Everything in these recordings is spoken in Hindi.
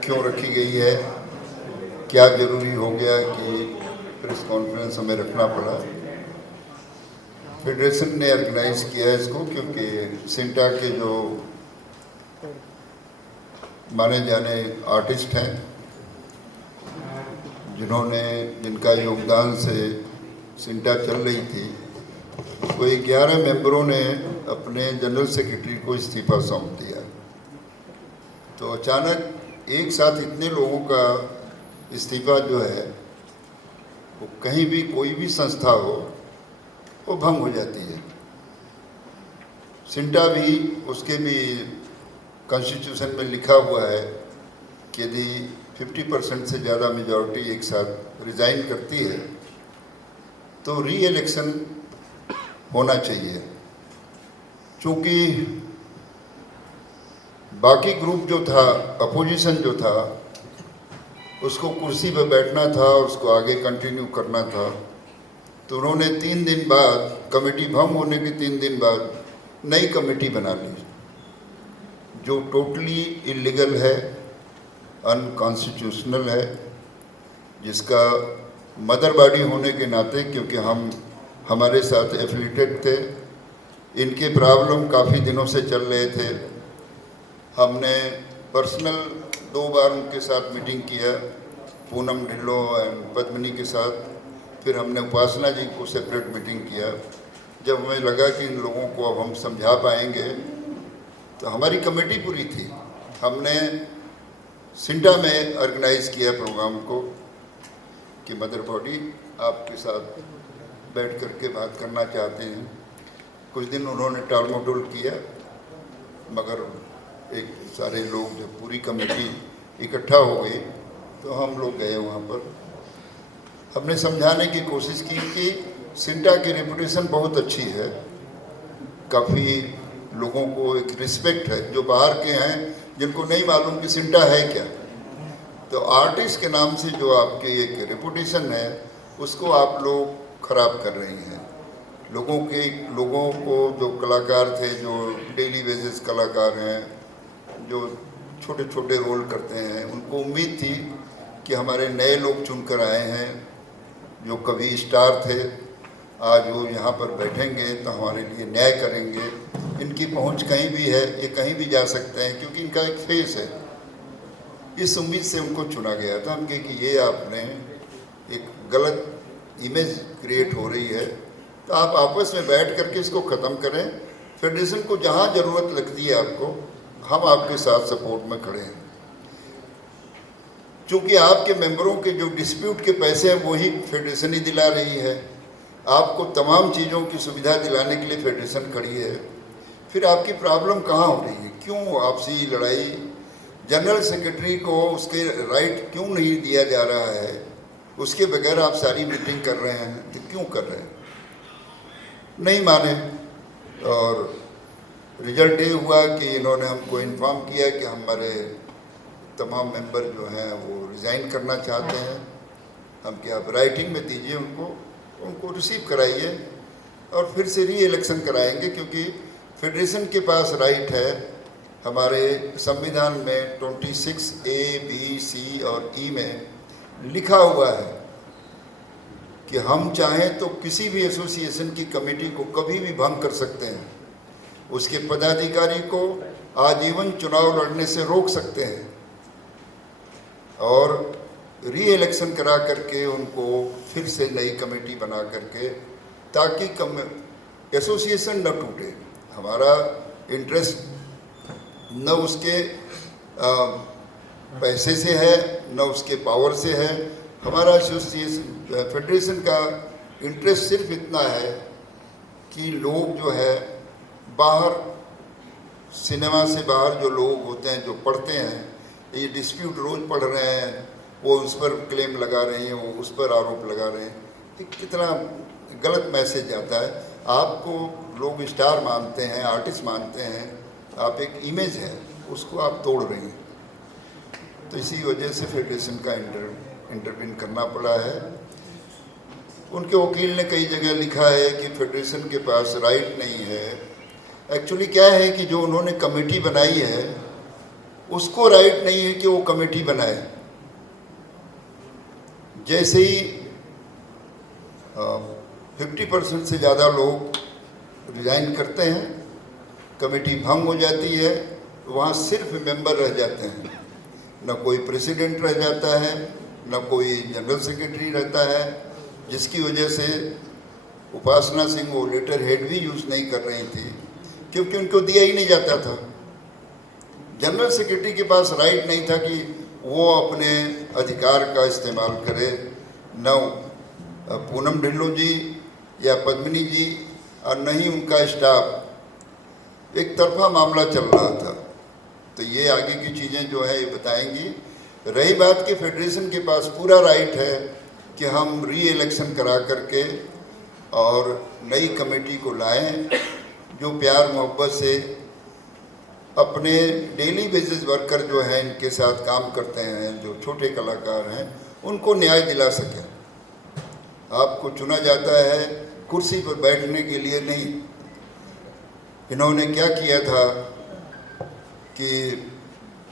क्यों रखी गई है, क्या ज़रूरी हो गया कि प्रेस कॉन्फ्रेंस हमें रखना पड़ा। फेडरेशन ने ऑर्गेनाइज किया है इसको क्योंकि सिंटा के जो माने जाने आर्टिस्ट हैं, जिनका योगदान से सिंटा चल रही थी, कोई 11 मेंबरों ने अपने जनरल सेक्रेटरी को इस्तीफा सौंप दिया। तो अचानक एक साथ इतने लोगों का इस्तीफा जो है वो कहीं भी कोई भी संस्था हो वो भंग हो जाती है। सिंटा भी, उसके भी कॉन्स्टिट्यूशन में लिखा हुआ है कि यदि 50% से ज़्यादा मेजॉरिटी एक साथ रिज़ाइन करती है तो री इलेक्शन होना चाहिए। चूँकि बाकी ग्रुप जो था, अपोजिशन जो था, उसको कुर्सी पर बैठना था, उसको आगे कंटिन्यू करना था, तो उन्होंने 3 दिन बाद, कमेटी भंग होने के 3 दिन बाद नई कमेटी बना ली जो टोटली इलीगल है, अनकॉन्स्टिट्यूशनल है, जिसका मदर बॉडी होने के नाते, क्योंकि हम हमारे साथ एफिलिएटेड थे, इनके प्रॉब्लम काफ़ी दिनों से चल रहे थे। हमने पर्सनल 2 बार उनके साथ मीटिंग किया, पूनम ढिल्लो एंड पद्मिनी के साथ। फिर हमने उपासना जी को सेपरेट मीटिंग किया। जब हमें लगा कि इन लोगों को अब हम समझा पाएंगे, तो हमारी कमेटी पूरी थी, हमने सिंटा में ऑर्गेनाइज किया प्रोग्राम को कि मदर बॉडी आपके साथ बैठ करके बात करना चाहते हैं। कुछ दिन उन्होंने टालमटोल किया, मगर एक सारे लोग, जब पूरी कमेटी इकट्ठा हो गई तो हम लोग गए वहाँ पर। हमने समझाने की कोशिश की कि सिंटा की रेपुटेशन बहुत अच्छी है, काफ़ी लोगों को एक रिस्पेक्ट है जो बाहर के हैं, जिनको नहीं मालूम कि सिंटा है क्या। तो आर्टिस्ट के नाम से जो आपकी एक रेपुटेशन है उसको आप लोग ख़राब कर रही हैं। लोगों को, जो कलाकार थे, जो डेली बेसिस कलाकार हैं, जो छोटे छोटे रोल करते हैं, उनको उम्मीद थी कि हमारे नए लोग चुनकर आए हैं जो कभी स्टार थे, आज वो यहाँ पर बैठेंगे तो हमारे लिए न्याय करेंगे। इनकी पहुँच कहीं भी है, ये कहीं भी जा सकते हैं क्योंकि इनका एक फेस है। इस उम्मीद से उनको चुना गया था। हम कहे कि ये आपने एक गलत इमेज क्रिएट हो रही है, तो आप आपस में बैठ करके इसको ख़त्म करें। फेडरेशन को जहाँ ज़रूरत लगती है आपको, हम आपके साथ सपोर्ट में खड़े हैं। चूँकि आपके मेंबरों के जो डिस्प्यूट के पैसे हैं वही फेडरेशन ही दिला रही है, आपको तमाम चीज़ों की सुविधा दिलाने के लिए फेडरेशन खड़ी है, फिर आपकी प्रॉब्लम कहाँ हो रही है? क्यों आपसी लड़ाई? जनरल सेक्रेटरी को उसके राइट क्यों नहीं दिया जा रहा है? उसके बगैर आप सारी मीटिंग कर रहे हैं, तो क्यों कर रहे हैं? नहीं माने, और रिजल्ट ये हुआ कि इन्होंने हमको इन्फॉर्म किया कि हमारे तमाम मेंबर जो हैं वो रिज़ाइन करना चाहते हैं। हम क्या, आप राइटिंग में दीजिए उनको रिसीव कराइए और फिर से री इलेक्शन कराएंगे, क्योंकि फेडरेशन के पास राइट है। हमारे संविधान में 26A, B, C और E में लिखा हुआ है कि हम चाहें तो किसी भी एसोसिएशन की कमेटी को कभी भी भंग कर सकते हैं, उसके पदाधिकारी को आजीवन चुनाव लड़ने से रोक सकते हैं और री इलेक्शन करा करके उनको फिर से नई कमेटी बना करके, ताकि एसोसिएशन न टूटे। हमारा इंटरेस्ट न उसके पैसे से है, न उसके पावर से है। हमारा एसोसिएशन, फेडरेशन का इंटरेस्ट सिर्फ इतना है कि लोग जो है बाहर, सिनेमा से बाहर जो लोग होते हैं, जो पढ़ते हैं, ये डिस्प्यूट रोज़ पढ़ रहे हैं, वो उस पर क्लेम लगा रहे हैं, वो उस पर आरोप लगा रहे हैं, कितना गलत मैसेज जाता है। आपको लोग स्टार मानते हैं, आर्टिस्ट मानते हैं, आप एक इमेज है उसको आप तोड़ रही हैं। तो इसी वजह से फेडरेशन का इंटरवीन करना पड़ा है। उनके वकील ने कई जगह लिखा है कि फेडरेशन के पास राइट नहीं है। एक्चुअली क्या है कि जो उन्होंने कमेटी बनाई है उसको राइट नहीं है कि वो कमेटी बनाए। जैसे ही 50% से ज़्यादा लोग रिज़ाइन करते हैं, कमेटी भंग हो जाती है, वहाँ सिर्फ मेंबर रह जाते हैं, न कोई प्रेसिडेंट रह जाता है, न कोई जनरल सेक्रेटरी रहता है, जिसकी वजह से उपासना सिंह वो लेटर हेड भी यूज़ नहीं कर रही थी, क्योंकि उनको दिया ही नहीं जाता था। जनरल सेक्रेटरी के पास राइट नहीं था कि वो अपने अधिकार का इस्तेमाल करे। न पूनम ढिल्लों जी या पद्मिनी जी और न ही उनका स्टाफ, एक तरफा मामला चल रहा था। तो ये आगे की चीज़ें जो है ये बताएंगी। रही बात कि फेडरेशन के पास पूरा राइट है कि हम री इलेक्शन करा करके और नई कमेटी को लाएं, जो प्यार मोहब्बत से अपने डेली बेसिस वर्कर जो हैं इनके साथ काम करते हैं, जो छोटे कलाकार हैं, उनको न्याय दिला सकें। आपको चुना जाता है कुर्सी पर बैठने के लिए नहीं। इन्होंने क्या किया था कि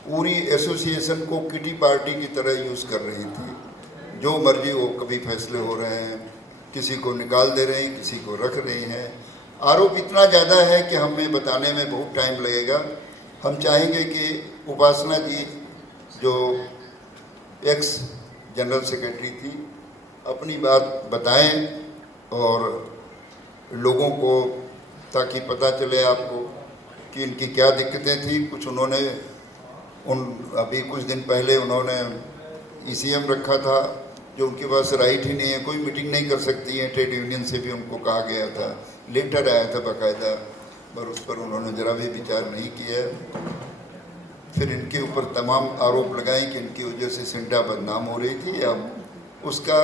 पूरी एसोसिएशन को किटी पार्टी की तरह यूज़ कर रही थी। जो मर्जी वो कभी फैसले हो रहे हैं, किसी को निकाल दे रहे हैं, किसी को रख रही हैं। आरोप इतना ज़्यादा है कि हमें बताने में बहुत टाइम लगेगा। हम चाहेंगे कि उपासना जी जो एक्स जनरल सेक्रेटरी थी अपनी बात बताएं और लोगों को, ताकि पता चले आपको कि इनकी क्या दिक्कतें थी। कुछ उन्होंने अभी कुछ दिन पहले उन्होंने ईसीएम रखा था, जो उनके पास राइट ही नहीं है, कोई मीटिंग नहीं कर सकती है। ट्रेड यूनियन से भी उनको कहा गया था, लेटर आया था बाकायदा, पर उस पर उन्होंने ज़रा भी विचार नहीं किया। फिर इनके ऊपर तमाम आरोप लगाए कि इनकी वजह से सिंडा बदनाम हो रही थी। अब उसका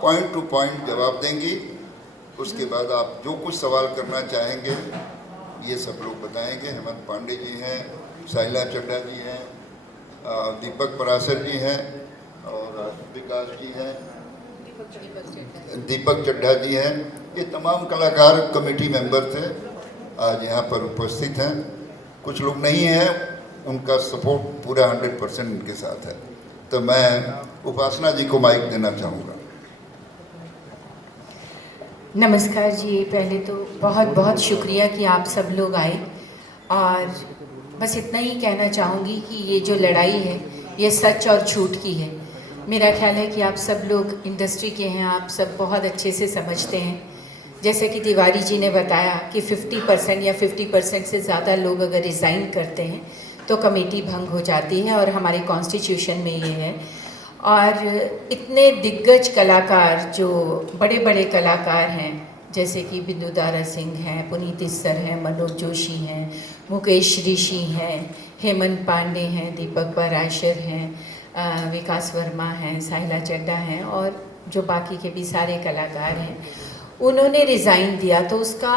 पॉइंट टू पॉइंट जवाब देंगी। उसके बाद आप जो कुछ सवाल करना चाहेंगे ये सब लोग बताएंगे। हेमंत पांडे जी हैं, साइला चड्ढा जी हैं, दीपक पराशर जी हैं और विकास जी हैं, दीपक चड्ढा जी हैं। ये तमाम कलाकार कमेटी मेंबर थे, आज यहाँ पर उपस्थित हैं। कुछ लोग नहीं हैं, उनका सपोर्ट पूरा 100% उनके साथ है। तो मैं उपासना जी को माइक देना चाहूँगा। नमस्कार जी। पहले तो बहुत बहुत शुक्रिया कि आप सब लोग आए, और बस इतना ही कहना चाहूँगी कि ये जो लड़ाई है ये सच और झूठ की है। मेरा ख्याल है कि आप सब लोग इंडस्ट्री के हैं, आप सब बहुत अच्छे से समझते हैं। जैसे कि तिवारी जी ने बताया कि 50% या 50% से ज़्यादा लोग अगर रिज़ाइन करते हैं तो कमेटी भंग हो जाती है, और हमारे कॉन्स्टिट्यूशन में ये है। और इतने दिग्गज कलाकार, जो बड़े बड़े कलाकार हैं, जैसे कि बिंदु दारा सिंह हैं, पुनीत इस्सर हैं, मनोज जोशी हैं, मुकेश ऋषि हैं, हेमंत पांडे हैं, दीपक पराशर हैं, विकास वर्मा हैं, साहिला चड्ढा हैं, और जो बाकी के भी सारे कलाकार हैं, उन्होंने रिज़ाइन दिया। तो उसका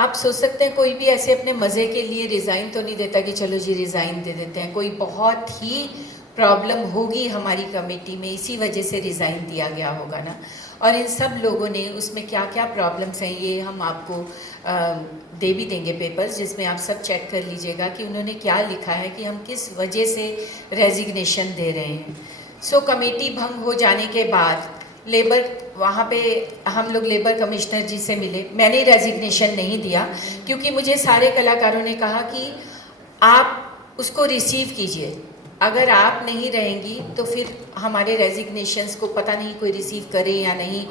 आप सोच सकते हैं कोई भी ऐसे अपने मज़े के लिए रिज़ाइन तो नहीं देता कि चलो जी रिज़ाइन दे देते हैं। कोई बहुत ही प्रॉब्लम होगी हमारी कमेटी में, इसी वजह से रिज़ाइन दिया गया होगा ना। और इन सब लोगों ने उसमें क्या क्या प्रॉब्लम्स हैं ये हम आपको दे भी देंगे पेपर्स, जिसमें आप सब चेक कर लीजिएगा कि उन्होंने क्या लिखा है कि हम किस वजह से रेजिग्नेशन दे रहे हैं। सो कमेटी भंग हो जाने के बाद लेबर, वहाँ पे हम लोग लेबर कमिश्नर जी से मिले। मैंने रेजिग्नेशन नहीं दिया, क्योंकि मुझे सारे कलाकारों ने कहा कि आप उसको रिसीव कीजिए, अगर आप नहीं रहेंगी तो फिर हमारे रेजिग्नेशंस को पता नहीं कोई रिसीव करे या नहीं,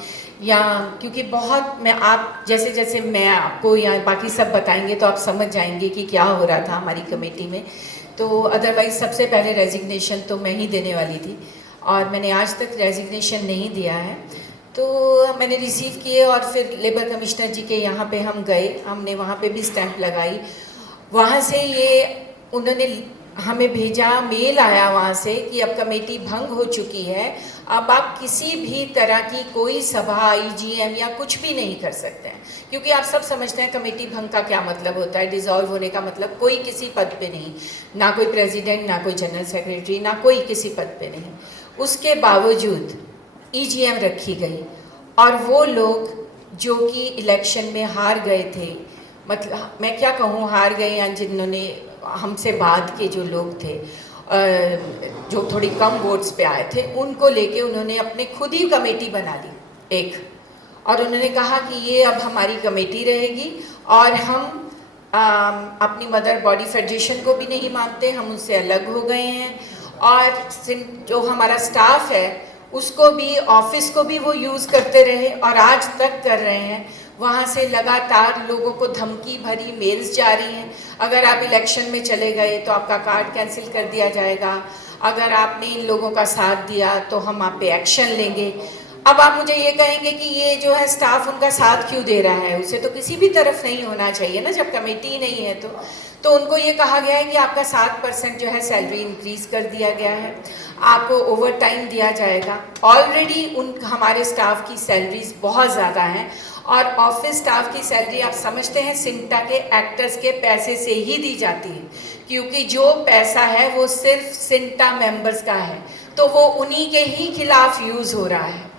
या क्योंकि बहुत मैं आप जैसे जैसे मैं आपको या बाकी सब बताएंगे तो आप समझ जाएंगे कि क्या हो रहा था हमारी कमेटी में। तो अदरवाइज़ सबसे पहले रेजिग्नेशन तो मैं ही देने वाली थी, और मैंने आज तक रेजिग्नेशन नहीं दिया है। तो मैंने रिसीव किए, और फिर लेबर कमिश्नर जी के यहाँ पे हम गए, हमने वहाँ पे भी स्टैंप लगाई। वहाँ से ये उन्होंने हमें भेजा, मेल आया वहाँ से कि अब कमेटी भंग हो चुकी है, अब आप किसी भी तरह की कोई सभा, IGM या कुछ भी नहीं कर सकते हैं। क्योंकि आप सब समझते हैं कमेटी भंग का क्या मतलब होता है। डिज़ोल्व होने का मतलब कोई किसी पद पे नहीं, ना कोई प्रेसिडेंट, ना कोई जनरल सेक्रेटरी, ना कोई किसी पद पे नहीं। उसके बावजूद EGM रखी गई, और वो लोग जो कि इलेक्शन में हार गए थे, मतलब मैं क्या कहूँ हार गए, या जिन्होंने हमसे बाद के जो लोग थे जो थोड़ी कम वोट्स पे आए थे, उनको लेके उन्होंने अपने खुद ही कमेटी बना ली एक, और उन्होंने कहा कि ये अब हमारी कमेटी रहेगी और हम अपनी मदर बॉडी फेडरेशन को भी नहीं मानते, हम उससे अलग हो गए हैं। और जो हमारा स्टाफ है उसको भी, ऑफिस को भी वो यूज़ करते रहे और आज तक कर रहे हैं। वहाँ से लगातार लोगों को धमकी भरी मेल्स जा रही हैं, अगर आप इलेक्शन में चले गए तो आपका कार्ड कैंसिल कर दिया जाएगा, अगर आपने इन लोगों का साथ दिया तो हम आप पे एक्शन लेंगे। अब आप मुझे ये कहेंगे कि ये जो है स्टाफ उनका साथ क्यों दे रहा है, उसे तो किसी भी तरफ नहीं होना चाहिए ना, जब कमेटी ही नहीं है तो उनको ये कहा गया है कि आपका 7% जो है सैलरी इंक्रीज़ कर दिया गया है, आपको ओवर टाइम दिया जाएगा। ऑलरेडी हमारे स्टाफ की सैलरीज बहुत ज़्यादा हैं और ऑफिस स्टाफ की सैलरी आप समझते हैं सिंटा के एक्टर्स के पैसे से ही दी जाती है, क्योंकि जो पैसा है वो सिर्फ सिंटा मेंबर्स का है, तो वो उन्हीं के ही खिलाफ यूज़ हो रहा है।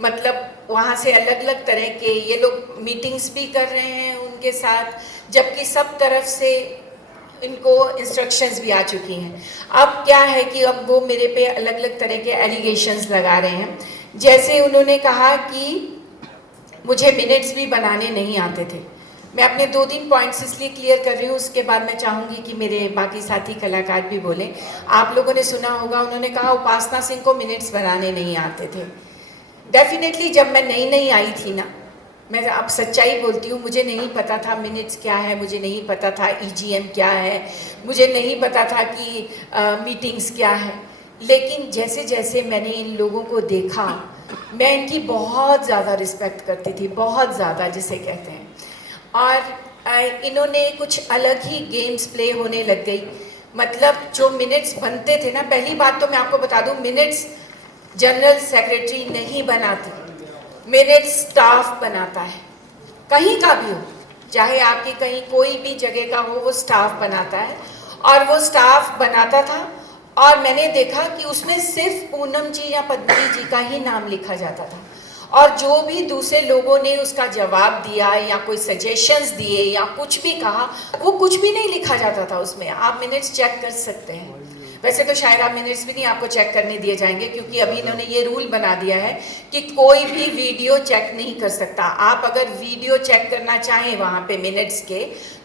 मतलब वहाँ से अलग अलग तरह के ये लोग मीटिंग्स भी कर रहे हैं उनके साथ, जबकि सब तरफ से इनको इंस्ट्रक्शंस भी आ चुकी हैं। अब क्या है कि अब वो मेरे पे अलग अलग तरह के एलिगेशंस लगा रहे हैं। जैसे उन्होंने कहा कि मुझे मिनट्स भी बनाने नहीं आते थे। मैं अपने 2-3 पॉइंट्स इसलिए क्लियर कर रही हूँ, उसके बाद मैं चाहूँगी कि मेरे बाकी साथी कलाकार भी बोलें। आप लोगों ने सुना होगा, उन्होंने कहा उपासना सिंह को मिनट्स बनाने नहीं आते थे। डेफिनेटली जब मैं नई आई थी ना, मैं अब सच्चाई बोलती हूँ, मुझे नहीं पता था मिनट्स क्या है, मुझे नहीं पता था EGM क्या है, मुझे नहीं पता था कि मीटिंग्स क्या है। लेकिन जैसे जैसे मैंने इन लोगों को देखा, मैं इनकी बहुत ज़्यादा रिस्पेक्ट करती थी, बहुत ज़्यादा जिसे कहते हैं। और इन्होंने कुछ अलग ही गेम्स प्ले होने लग गई। मतलब जो मिनट्स बनते थे ना, पहली बात तो मैं आपको बता दूँ, मिनट्स जनरल सेक्रेटरी नहीं बनाती, मिनट्स स्टाफ बनाता है, कहीं का भी हो, चाहे आपकी कहीं कोई भी जगह का हो, वो स्टाफ बनाता है। और वो स्टाफ बनाता था और मैंने देखा कि उसमें सिर्फ पूनम जी या पद्मिनी जी का ही नाम लिखा जाता था, और जो भी दूसरे लोगों ने उसका जवाब दिया या कोई सजेशंस दिए या कुछ भी कहा, वो कुछ भी नहीं लिखा जाता था उसमें। आप मिनट्स चेक कर सकते हैं, वैसे तो शायद आप मिनट्स भी नहीं आपको चेक करने दिए जाएंगे, क्योंकि अभी इन्होंने ये रूल बना दिया है कि कोई भी वीडियो चेक नहीं कर सकता। आप अगर वीडियो चेक करना चाहें वहाँ पे मिनट्स के,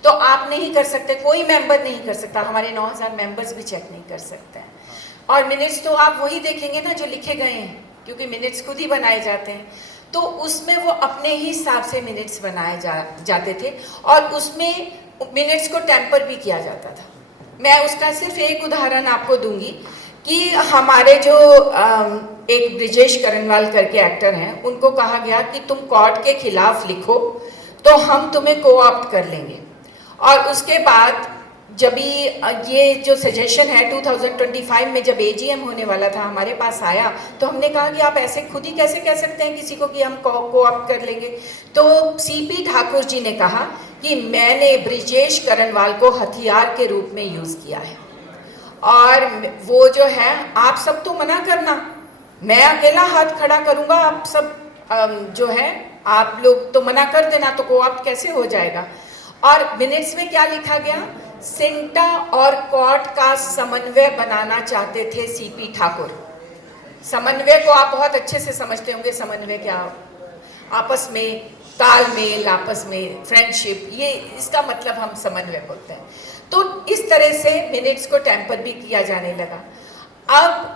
तो आप नहीं कर सकते, कोई मेंबर नहीं कर सकता, हमारे 9000 मेंबर्स भी चेक नहीं कर सकते हैं। और मिनट्स तो आप वही देखेंगे ना जो लिखे गए हैं, क्योंकि मिनट्स खुद ही बनाए जाते हैं। तो उसमें वो अपने ही हिसाब से मिनट्स बनाए जाते थे और उसमें मिनट्स को टेम्पर भी किया जाता था। मैं उसका सिर्फ एक उदाहरण आपको दूंगी कि हमारे जो एक ब्रिजेश करनवाल करके एक्टर हैं, उनको कहा गया कि तुम कोर्ट के खिलाफ लिखो तो हम तुम्हें कोऑप्ट कर लेंगे। और उसके बाद जब ये जो सजेशन है 2025 में जब AGM होने वाला था, हमारे पास आया, तो हमने कहा कि आप ऐसे खुद ही कैसे कह सकते हैं किसी को कि हम कोऑप्ट कर लेंगे। तो CP ठाकुर जी ने कहा कि मैंने ब्रिजेश करनवाल को हथियार के रूप में यूज़ किया है, और वो जो है आप सब तो मना करना, मैं अकेला हाथ खड़ा करूँगा, आप सब जो है आप लोग तो मना कर देना, तो कोऑप्ट कैसे हो जाएगा। और मिनट्स में क्या लिखा गया, सिंटा और कोर्ट का समन्वय बनाना चाहते थे CP ठाकुर। समन्वय को आप बहुत अच्छे से समझते होंगे, समन्वय क्या, आपस में तालमेल, आपस में फ्रेंडशिप, ये इसका मतलब हम समन्वय बोलते हैं। तो इस तरह से मिनट्स को टेम्पर भी किया जाने लगा। अब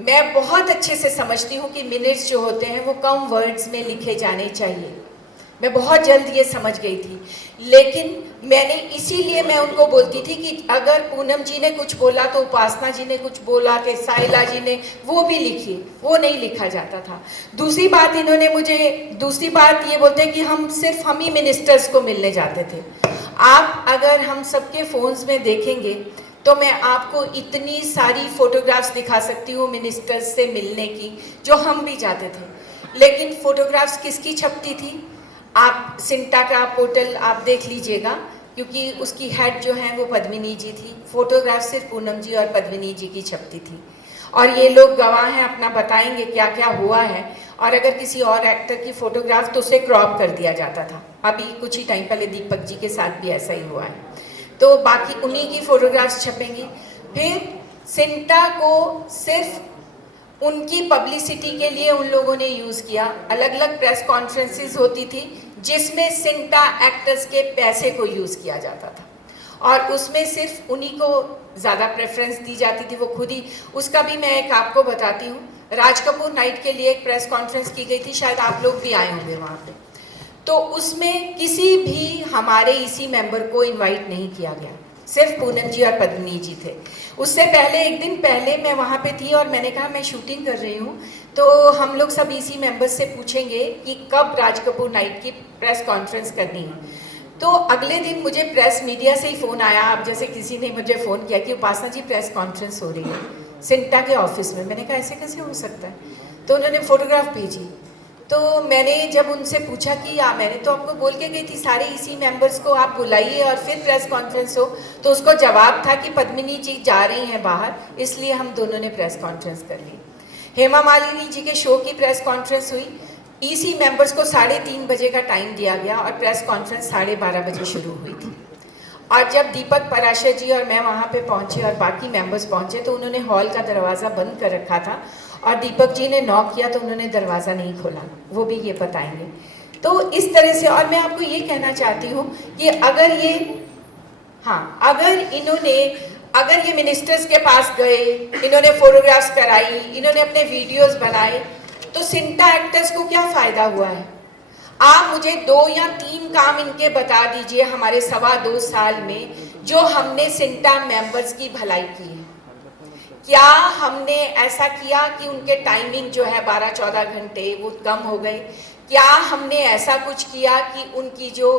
मैं बहुत अच्छे से समझती हूँ कि मिनट्स जो होते हैं वो कम वर्ड्स में लिखे जाने चाहिए, मैं बहुत जल्द ये समझ गई थी। लेकिन मैंने इसीलिए मैं उनको बोलती थी कि अगर पूनम जी ने कुछ बोला तो उपासना जी ने कुछ बोला, कि साइला जी ने, वो भी लिखिए, वो नहीं लिखा जाता था। दूसरी बात इन्होंने मुझे, दूसरी बात ये बोलते हैं कि हम ही मिनिस्टर्स को मिलने जाते थे। आप अगर हम सबके फ़ोन्स में देखेंगे तो मैं आपको इतनी सारी फ़ोटोग्राफ्स दिखा सकती हूँ मिनिस्टर्स से मिलने की, जो हम भी जाते थे। लेकिन फ़ोटोग्राफ्स किसकी छपती थी, आप सिंटा का पोर्टल आप देख लीजिएगा, क्योंकि उसकी हेड जो है वो पद्मिनी जी थी। फोटोग्राफ सिर्फ पूनम जी और पद्मिनी जी की छपती थी, और ये लोग गवाह हैं, अपना बताएंगे क्या क्या हुआ है। और अगर किसी और एक्टर की फ़ोटोग्राफ तो उसे क्रॉप कर दिया जाता था। अभी कुछ ही टाइम पहले दीपक जी के साथ भी ऐसा ही हुआ है। तो बाकी उन्हीं की फोटोग्राफ्स छपेंगी। फिर सिंटा को सिर्फ उनकी पब्लिसिटी के लिए उन लोगों ने यूज़ किया। अलग अलग प्रेस कॉन्फ्रेंसेस होती थी जिसमें सिंटा एक्टर्स के पैसे को यूज़ किया जाता था और उसमें सिर्फ उन्हीं को ज़्यादा प्रेफरेंस दी जाती थी, वो खुद ही। उसका भी मैं एक आपको बताती हूँ, राज कपूर नाइट के लिए एक प्रेस कॉन्फ्रेंस की गई थी, शायद आप लोग भी आए होंगे वहाँ पे। तो उसमें किसी भी हमारे इसी मेंबर को इनवाइट नहीं किया गया, सिर्फ पूनम जी और पद्मिनी जी थे। उससे पहले एक दिन पहले मैं वहाँ पे थी और मैंने कहा मैं शूटिंग कर रही हूँ, तो हम लोग सब इसी मेंबर्स से पूछेंगे कि कब राज कपूर नाइट की प्रेस कॉन्फ्रेंस करनी है। तो अगले दिन मुझे प्रेस मीडिया से ही फ़ोन आया, अब जैसे किसी ने मुझे फ़ोन किया कि उपासना जी प्रेस कॉन्फ्रेंस हो रही है सिंटा के ऑफिस में। मैंने कहा ऐसे कैसे हो सकता है? तो उन्होंने फ़ोटोग्राफ भेजी। तो मैंने जब उनसे पूछा कि मैंने तो आपको बोल के गई थी सारे इसी मेंबर्स को आप बुलाइए और फिर प्रेस कॉन्फ्रेंस हो, तो उसको जवाब था कि पद्मिनी जी जा रही हैं बाहर, इसलिए हम दोनों ने प्रेस कॉन्फ्रेंस कर ली। हेमा मालिनी जी के शो की प्रेस कॉन्फ्रेंस हुई, ईसी मेंबर्स को 3:30 बजे का टाइम दिया गया और प्रेस कॉन्फ्रेंस 12:30 बजे शुरू हुई थी। और जब दीपक पराशर जी और मैं वहाँ पे पहुँचे और बाकी मेंबर्स पहुँचे तो उन्होंने हॉल का दरवाज़ा बंद कर रखा था और दीपक जी ने नॉक किया तो उन्होंने दरवाज़ा नहीं खोला, वो भी ये बताएंगे। तो इस तरह से, और मैं आपको ये कहना चाहती हूँ कि अगर ये मिनिस्टर्स के पास गए, इन्होंने फोटोग्राफ्स कराई, इन्होंने अपने वीडियोस बनाए, तो सिंटा एक्टर्स को क्या फ़ायदा हुआ है? आप मुझे 2 या 3 काम इनके बता दीजिए हमारे 2.25 साल में जो हमने सिंटा मेंबर्स की भलाई की है। क्या हमने ऐसा किया कि उनके टाइमिंग जो है 12-14 घंटे वो कम हो गए? क्या हमने ऐसा कुछ किया कि उनकी जो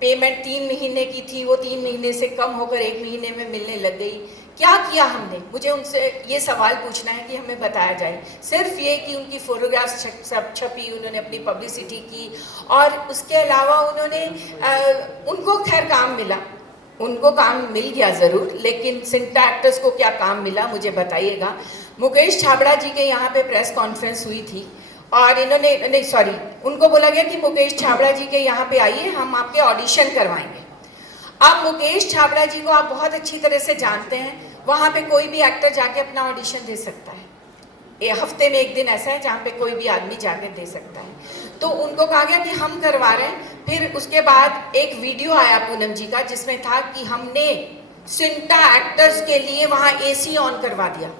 पेमेंट 3 महीने की थी वो 3 महीने से कम होकर 1 महीने में मिलने लग गई? क्या किया हमने? मुझे उनसे ये सवाल पूछना है कि हमें बताया जाए। सिर्फ ये कि उनकी फोटोग्राफ्स सब छपी, उन्होंने अपनी पब्लिसिटी की और उसके अलावा उनको खैर काम मिला, उनको काम मिल गया ज़रूर, लेकिन सिंटा एक्टर्स को क्या काम मिला मुझे बताइएगा। मुकेश छाबड़ा जी के यहाँ पे प्रेस कॉन्फ्रेंस हुई थी और उनको बोला गया कि मुकेश छाबड़ा जी के यहाँ पे आइए, हम आपके ऑडिशन करवाएंगे। अब मुकेश छाबड़ा जी को आप बहुत अच्छी तरह से जानते हैं, वहाँ पे कोई भी एक्टर जाके अपना ऑडिशन दे सकता है। हफ्ते में एक दिन ऐसा है जहाँ पे कोई भी आदमी जाके दे सकता है। तो उनको कहा गया कि हम करवा रहे हैं। फिर उसके बाद एक वीडियो आया पूनम जी का जिसमें था कि हमने सिंटा एक्टर्स के लिए वहाँ एसी ऑन करवा दिया।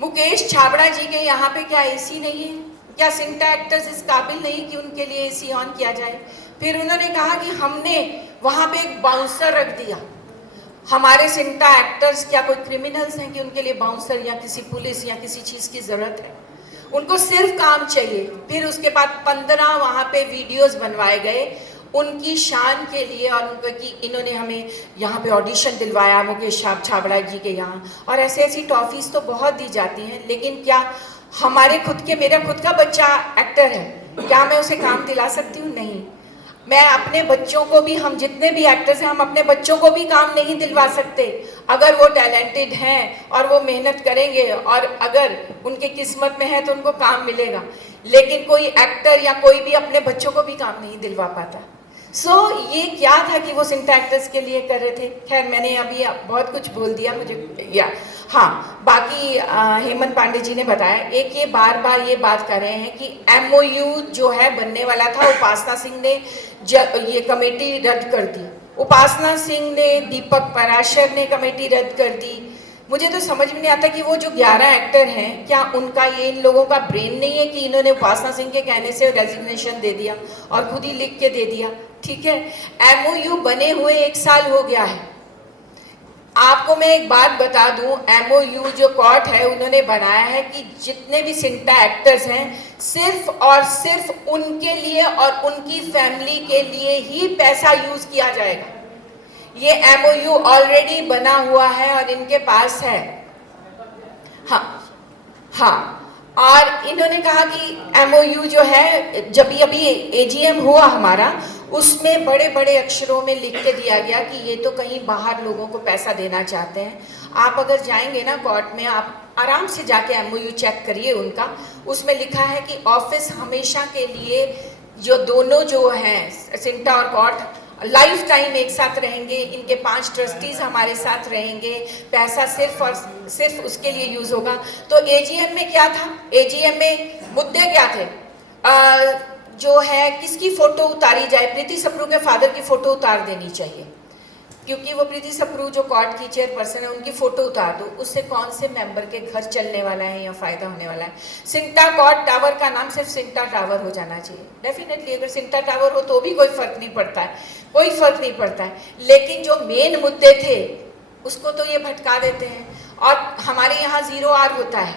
मुकेश छाबड़ा जी के यहाँ पे क्या एसी नहीं है? क्या सिंटा एक्टर्स इस काबिल नहीं कि उनके लिए एसी ऑन किया जाए? फिर उन्होंने कहा कि हमने वहाँ पे एक बाउंसर रख दिया। हमारे सिंटा एक्टर्स क्या कोई क्रिमिनल्स हैं कि उनके लिए बाउंसर या किसी पुलिस या किसी चीज़ की ज़रूरत है? उनको सिर्फ काम चाहिए। फिर उसके बाद 15 वहाँ पे वीडियोस बनवाए गए उनकी शान के लिए और उनको कि इन्होंने हमें यहाँ पे ऑडिशन दिलवाया मुकेश छाबड़ा जी के यहाँ, और ऐसी टॉफीज़ तो बहुत दी जाती हैं। लेकिन क्या मेरा खुद का बच्चा एक्टर है, क्या मैं उसे काम दिला सकती हूँ? नहीं। मैं अपने बच्चों को भी, हम जितने भी एक्टर्स हैं, हम अपने बच्चों को भी काम नहीं दिलवा सकते। अगर वो टैलेंटेड हैं और वो मेहनत करेंगे और अगर उनकी किस्मत में है तो उनको काम मिलेगा, लेकिन कोई एक्टर या कोई भी अपने बच्चों को भी काम नहीं दिलवा पाता। ये क्या था कि वो सिंटा एक्टर्स के लिए कर रहे थे। खैर मैंने अभी बहुत कुछ बोल दिया बाकी हेमंत पांडे जी ने बताया। एक ये बार ये बात कर रहे हैं कि MOU जो है बनने वाला था, उपासना सिंह ने ये कमेटी रद्द कर दी। उपासना सिंह ने, दीपक पराशर ने कमेटी रद्द कर दी। मुझे तो समझ में नहीं आता कि वो जो 11 एक्टर हैं, क्या उनका इन लोगों का ब्रेन नहीं है कि इन्होंने उपासना सिंह के कहने से रेजिग्नेशन दे दिया और खुद ही लिख के दे दिया? ठीक है, MOU बने हुए 1 साल हो गया है। आपको मैं एक बात बता दूं, MOU जो कोर्ट है उन्होंने बनाया है कि जितने भी सिंटा एक्टर्स हैं सिर्फ और सिर्फ उनके लिए और उनकी फैमिली के लिए ही पैसा यूज किया जाएगा। ये MOU ऑलरेडी बना हुआ है और इनके पास है। हाँ, और इन्होंने कहा कि MOU जो है, जब अभी AGM हुआ हमारा, उसमें बड़े बड़े अक्षरों में लिख के दिया गया कि ये तो कहीं बाहर लोगों को पैसा देना चाहते हैं। आप अगर जाएंगे ना कोर्ट में, आप आराम से जाके MOU चेक करिए उनका, उसमें लिखा है कि ऑफिस हमेशा के लिए जो दोनों जो हैं सिंटा और कोर्ट लाइफ टाइम एक साथ रहेंगे, इनके 5 ट्रस्टीज हमारे साथ रहेंगे, पैसा सिर्फ और सिर्फ उसके लिए यूज होगा। तो एजीएम में क्या था, एजीएम में मुद्दे क्या थे, जो है किसकी फोटो उतारी जाए, प्रीति सप्रू के फादर की फोटो उतार देनी चाहिए, क्योंकि वो प्रीति सप्रू जो कॉर्ट की चेयरपर्सन है उनकी फोटो उतार दो, उससे कौन से मेंबर के घर चलने वाला है या फायदा होने वाला है। सिंटा कॉर्ट टावर का नाम सिर्फ सिंटा टावर हो जाना चाहिए। डेफिनेटली अगर सिंटा टावर हो तो भी कोई फर्क नहीं पड़ता है, कोई फर्क नहीं पड़ता है, लेकिन जो मेन मुद्दे थे उसको तो ये भटका देते हैं। और हमारे यहाँ 0R होता है,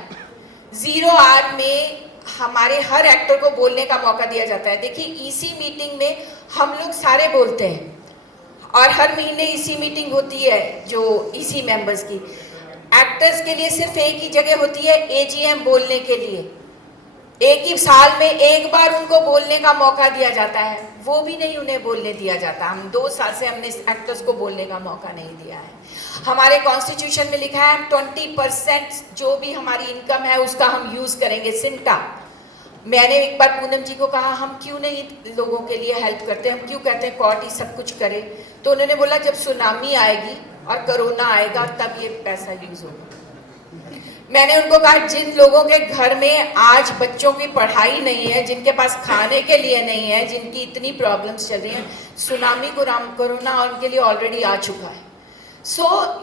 0R में हमारे हर एक्टर को बोलने का मौका दिया जाता है। देखिए ईसी मीटिंग में हम लोग सारे बोलते हैं और हर महीने ईसी मीटिंग होती है जो ईसी मेंबर्स की। एक्टर्स के लिए सिर्फ एक ही जगह होती है एजीएम बोलने के लिए, एक ही साल में एक बार उनको बोलने का मौका दिया जाता है, वो भी नहीं उन्हें बोलने दिया जाता। हम 2 साल से हमने एक्टर्स को बोलने का मौका नहीं दिया है। हमारे कॉन्स्टिट्यूशन में लिखा है हम 20% जो भी हमारी इनकम है उसका हम यूज करेंगे। सिंटा, मैंने एक बार पूनम जी को कहा हम क्यों नहीं लोगों के लिए हेल्प करते, हम क्यों कहते हैं कोर्ट ही सब कुछ करे, तो उन्होंने बोला जब सुनामी आएगी और कोरोना आएगा तब ये पैसा यूज होगा। मैंने उनको कहा जिन लोगों के घर में आज बच्चों की पढ़ाई नहीं है, जिनके पास खाने के लिए नहीं है, जिनकी इतनी प्रॉब्लम्स चल रही हैं, सुनामी कोरोना उनके लिए ऑलरेडी आ चुका है।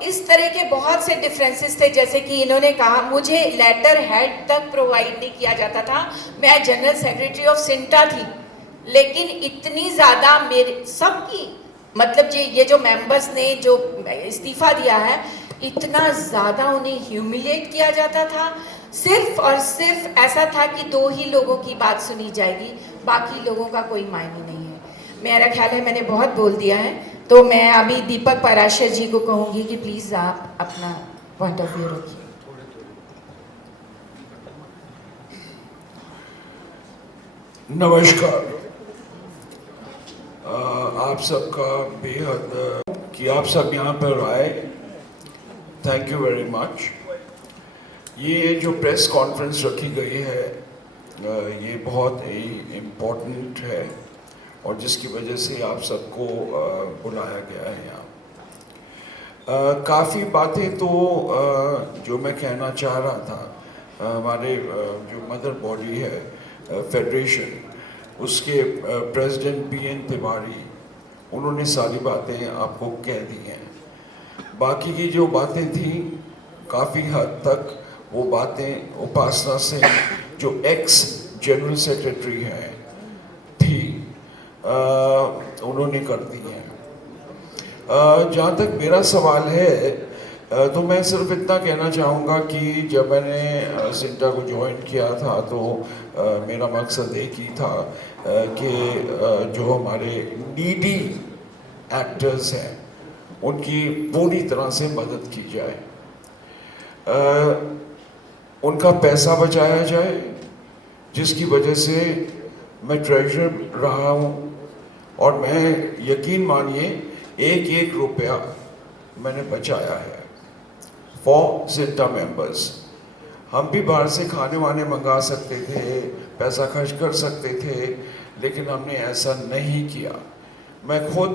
इस तरह के बहुत से डिफरेंसेस थे। जैसे कि इन्होंने कहा मुझे लेटर हेड तक प्रोवाइड नहीं किया जाता था, मैं जनरल सेक्रेटरी ऑफ सिंटा थी, लेकिन इतनी ज़्यादा मेरे सबकी मतलब ये जो मेंबर्स ने जो इस्तीफ़ा दिया है, इतना ज़्यादा उन्हें ह्यूमिलेट किया जाता था। सिर्फ और सिर्फ ऐसा था कि 2 ही लोगों की बात सुनी जाएगी, बाकी लोगों का कोई मायने नहीं है। मेरा ख्याल है मैंने बहुत बोल दिया है, तो मैं अभी दीपक पराशर जी को कहूँगी कि प्लीज़ आप अपना पॉइंट ऑफ व्यू रखिए। नमस्कार। आप सबका बेहद कि आप सब यहाँ पर आए, थैंक यू वेरी मच। ये जो प्रेस कॉन्फ्रेंस रखी गई है ये बहुत ही इम्पोर्टेंट है और जिसकी वजह से आप सबको बुलाया गया है यहाँ। काफ़ी बातें तो जो मैं कहना चाह रहा था, हमारे जो मदर बॉडी है फेडरेशन, उसके प्रेसिडेंट BN तिवारी, उन्होंने सारी बातें आपको कह दी हैं। बाकी की जो बातें थी काफ़ी हद तक वो बातें उपासना से जो एक्स जनरल सेक्रेटरी हैं थी उन्होंने कर दी हैं। जहाँ तक मेरा सवाल है तो मैं सिर्फ इतना कहना चाहूँगा कि जब मैंने सिंटा को ज्वाइन किया था तो मेरा मकसद एक ही था कि जो हमारे नीडी एक्टर्स हैं उनकी पूरी तरह से मदद की जाए, उनका पैसा बचाया जाए, जिसकी वजह से मैं ट्रेजरर रहा हूँ और मैं यकीन मानिए एक रुपया मैंने बचाया है फॉर सिंटा मेंबर्स। हम भी बाहर से खाने वाने मंगा सकते थे, पैसा खर्च कर सकते थे, लेकिन हमने ऐसा नहीं किया। मैं खुद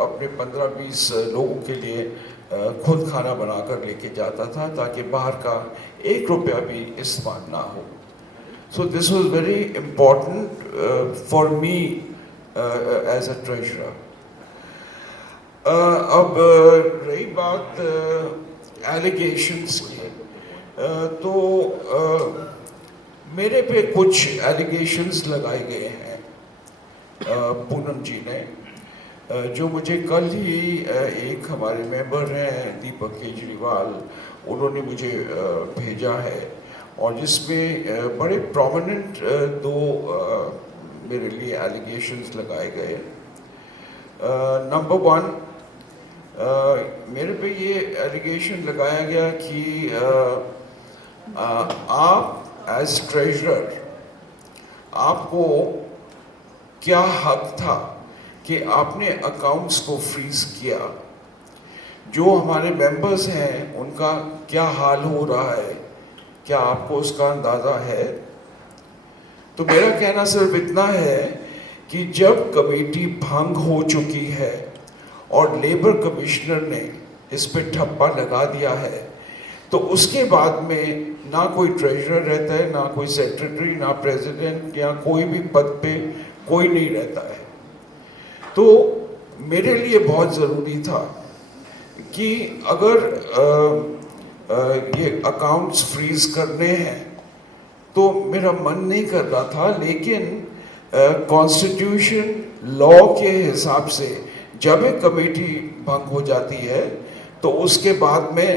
अपने 15-20 लोगों के लिए खुद खाना बनाकर लेके जाता था ताकि बाहर का 1 रुपया भी इस्तेमाल ना हो। So this was very important for me as a treasurer. अब रही बात एलिगेशंस की, तो मेरे पे कुछ एलिगेशंस लगाए गए हैं पूनम जी ने, जो मुझे कल ही एक हमारे मेंबर हैं दीपक केजरीवाल, उन्होंने मुझे भेजा है और जिसमें बड़े प्रोमिनेंट 2 मेरे लिए एलिगेशंस लगाए गए। नंबर 1, मेरे पे ये एलिगेशन लगाया गया कि आप एज ट्रेजरर आपको क्या हक था कि आपने अकाउंट्स को फ्रीज किया। जो हमारे मेंबर्स हैं उनका क्या हाल हो रहा है, क्या आपको उसका अंदाज़ा है? तो मेरा कहना सिर्फ इतना है कि जब कमेटी भंग हो चुकी है और लेबर कमिश्नर ने इस पे ठप्पा लगा दिया है, तो उसके बाद में ना कोई ट्रेजरर रहता है, ना कोई सेक्रेटरी, ना प्रेसिडेंट, या कोई भी पद पे कोई नहीं रहता है। तो मेरे लिए बहुत ज़रूरी था कि अगर ये अकाउंट्स फ्रीज करने हैं, तो मेरा मन नहीं कर रहा था, लेकिन कॉन्स्टिट्यूशन लॉ के हिसाब से जब एक कमेटी भंग हो जाती है तो उसके बाद में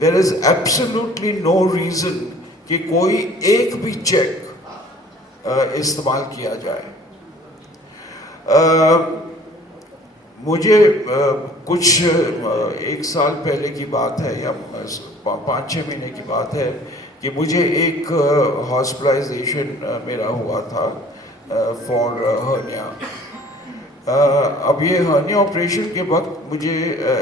there is absolutely no reason कि कोई एक भी चेक इस्तेमाल किया जाए। मुझे कुछ एक साल पहले की बात है या 5-6 महीने की बात है कि मुझे एक हॉस्पिटलाइजेशन मेरा हुआ था फॉर हर्निया। अब ये हर्निया ऑपरेशन के वक्त मुझे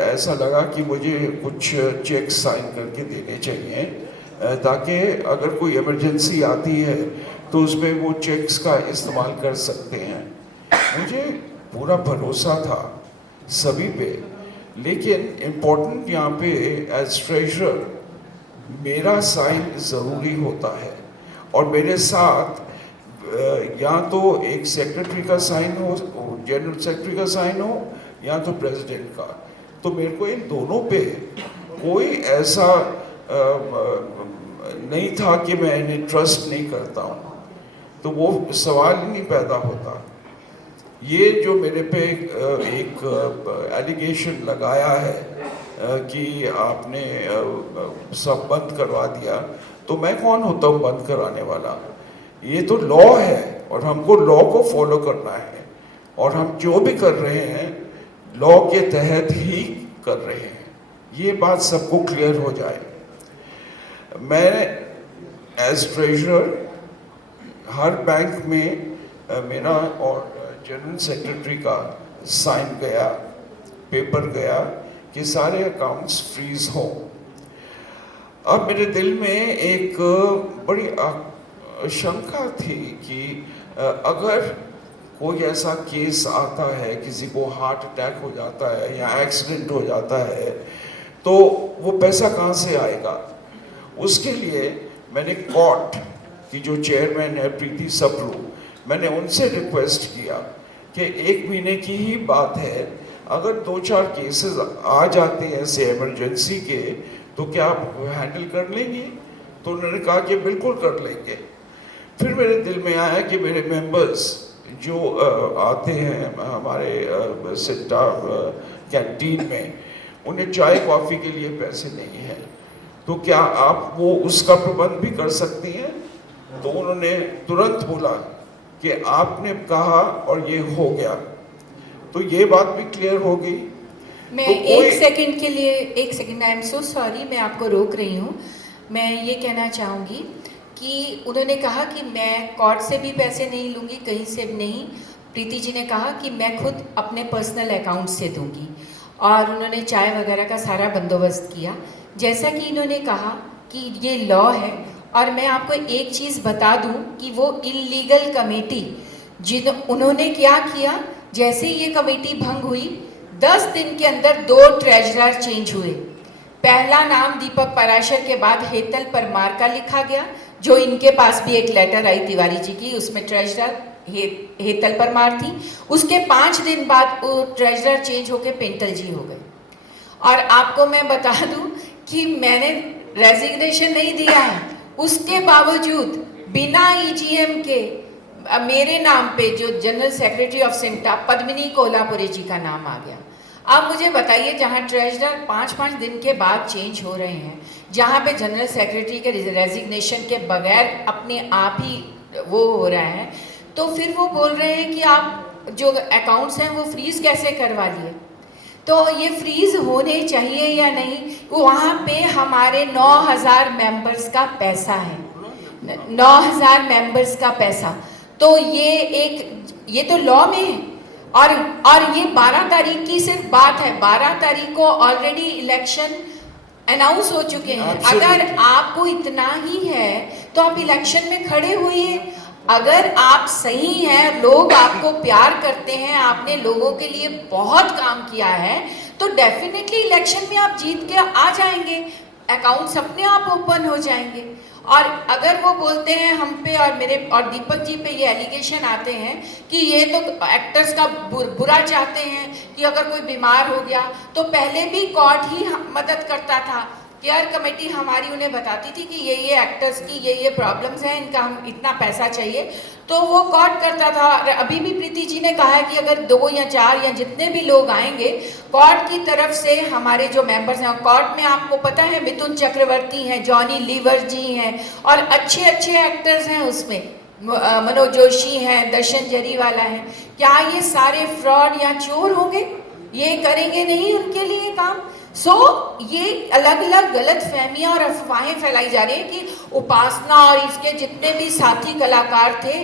ऐसा लगा कि मुझे कुछ चेक साइन करके देने चाहिए, ताकि अगर कोई इमरजेंसी आती है तो उसमें वो चेक्स का इस्तेमाल कर सकते हैं। मुझे पूरा भरोसा था सभी पे, लेकिन इम्पोर्टेंट यहाँ पे एज ट्रेजरर मेरा साइन ज़रूरी होता है, और मेरे साथ या तो एक सेक्रेटरी का साइन हो, जनरल सेक्रेटरी का साइन हो, या तो प्रेसिडेंट का। तो मेरे को इन दोनों पे कोई ऐसा नहीं था कि मैं इन्हें ट्रस्ट नहीं करता हूँ, तो वो सवाल ही नहीं पैदा होता। ये जो मेरे पे एक एलिगेशन लगाया है कि आपने सब बंद करवा दिया, तो मैं कौन होता हूँ बंद कराने वाला? ये तो लॉ है और हमको लॉ को फॉलो करना है, और हम जो भी कर रहे हैं लॉ के तहत ही कर रहे हैं। ये बात सबको क्लियर हो जाए। मैं एज ट्रेजरर हर बैंक में मेरा और जनरल सेक्रेटरी का साइन गया, पेपर गया कि सारे अकाउंट्स फ्रीज हों। अब मेरे दिल में एक बड़ी शंका थी कि अगर कोई ऐसा केस आता है, किसी को हार्ट अटैक हो जाता है या एक्सीडेंट हो जाता है, तो वो पैसा कहाँ से आएगा? उसके लिए मैंने कोर्ट की जो चेयरमैन है प्रीति सप्रू, मैंने उनसे रिक्वेस्ट किया कि 1 महीने की ही बात है, अगर 2-4 केसेस आ जाते हैं ऐसे इमरजेंसी के, तो क्या आप हैंडल कर लेंगे? तो उन्होंने कहा कि बिल्कुल कर लेंगे। फिर मेरे दिल में आया कि मेरे मेंबर्स जो आते हैं हमारे सिट्टा कैंटीन में, उन्हें चाय कॉफ़ी के लिए पैसे नहीं हैं, तो क्या आप वो उसका प्रबंध भी कर सकती हैं? तो उन्होंने तुरंत बोला कि आपने कहा और ये हो गया। तो ये बात भी क्लियर हो गई। मैं तो एक सेकंड के लिए, एक second, I am so sorry, मैं आपको रोक रही हूँ। मैं ये कहना चाहूँगी कि उन्होंने कहा कि मैं कोर्ट से भी पैसे नहीं लूँगी, कहीं से भी नहीं। प्रीति जी ने कहा कि मैं खुद अपने पर्सनल अकाउंट से दूँगी, और उन्होंने चाय वगैरह का सारा बंदोबस्त किया। जैसा कि इन्होंने कहा कि ये लॉ है, और मैं आपको एक चीज़ बता दूं कि वो इलीगल कमेटी उन्होंने क्या किया, जैसे ये कमेटी भंग हुई 10 दिन के अंदर 2 ट्रेजरर चेंज हुए। पहला नाम दीपक पराशर के बाद हेतल परमार का लिखा गया, जो इनके पास भी एक लेटर आई तिवारी जी की, उसमें ट्रेजरर हेतल परमार थी। उसके 5 दिन बाद वो ट्रेजरर चेंज होके पेंटल जी हो गए। और आपको मैं बता दूं कि मैंने रेजिग्नेशन नहीं दिया है, उसके बावजूद बिना ईजीएम के मेरे नाम पे जो जनरल सेक्रेटरी ऑफ सिमटा पद्मिनी कोल्हापुरी जी का नाम आ गया। अब मुझे बताइए, जहाँ ट्रेजरर 5-5 दिन के बाद चेंज हो रहे हैं, जहाँ पे जनरल सेक्रेटरी के रेजिग्नेशन के बगैर अपने आप ही वो हो रहा है, तो फिर वो बोल रहे हैं कि आप जो अकाउंट्स हैं वो फ्रीज कैसे करवा लिए? तो ये फ्रीज होने चाहिए या नहीं? वहाँ पे हमारे 9000 मेंबर्स का पैसा है, 9000 मेंबर्स का पैसा। तो ये तो लॉ में है, और ये 12 तारीख की सिर्फ बात है। 12 तारीख को ऑलरेडी इलेक्शन अनाउंस हो चुके हैं। अगर आपको इतना ही है तो आप इलेक्शन में खड़े होइए, अगर आप सही हैं, लोग आपको प्यार करते हैं, आपने लोगों के लिए बहुत काम किया है, तो डेफिनेटली इलेक्शन में आप जीत के आ जाएंगे, अकाउंट्स अपने आप ओपन हो जाएंगे। और अगर वो बोलते हैं हम पे और मेरे और दीपक जी पे ये एलिगेशन आते हैं कि ये तो एक्टर्स का बुरा चाहते हैं, कि अगर कोई बीमार हो गया तो पहले भी कोर्ट ही मदद करता था, केयर कमेटी हमारी उन्हें बताती थी कि ये एक्टर्स की ये प्रॉब्लम्स हैं, इनका हम इतना पैसा चाहिए, तो वो कोर्ट करता था। अभी भी प्रीति जी ने कहा है कि अगर 2 या 4 या जितने भी लोग आएंगे कोर्ट की तरफ से, हमारे जो मेंबर्स हैं कोर्ट में, आपको पता है मिथुन चक्रवर्ती हैं, जॉनी लीवर जी हैं, और अच्छे अच्छे एक्टर्स हैं उसमें, मनोज जोशी हैं, दर्शन जरीवाला हैं। क्या ये सारे फ्रॉड या चोर होंगे? ये करेंगे नहीं उनके लिए काम? ये अलग अलग गलत फहमियां और अफवाहें फैलाई जा रही है कि उपासना और इसके जितने भी साथी कलाकार थे,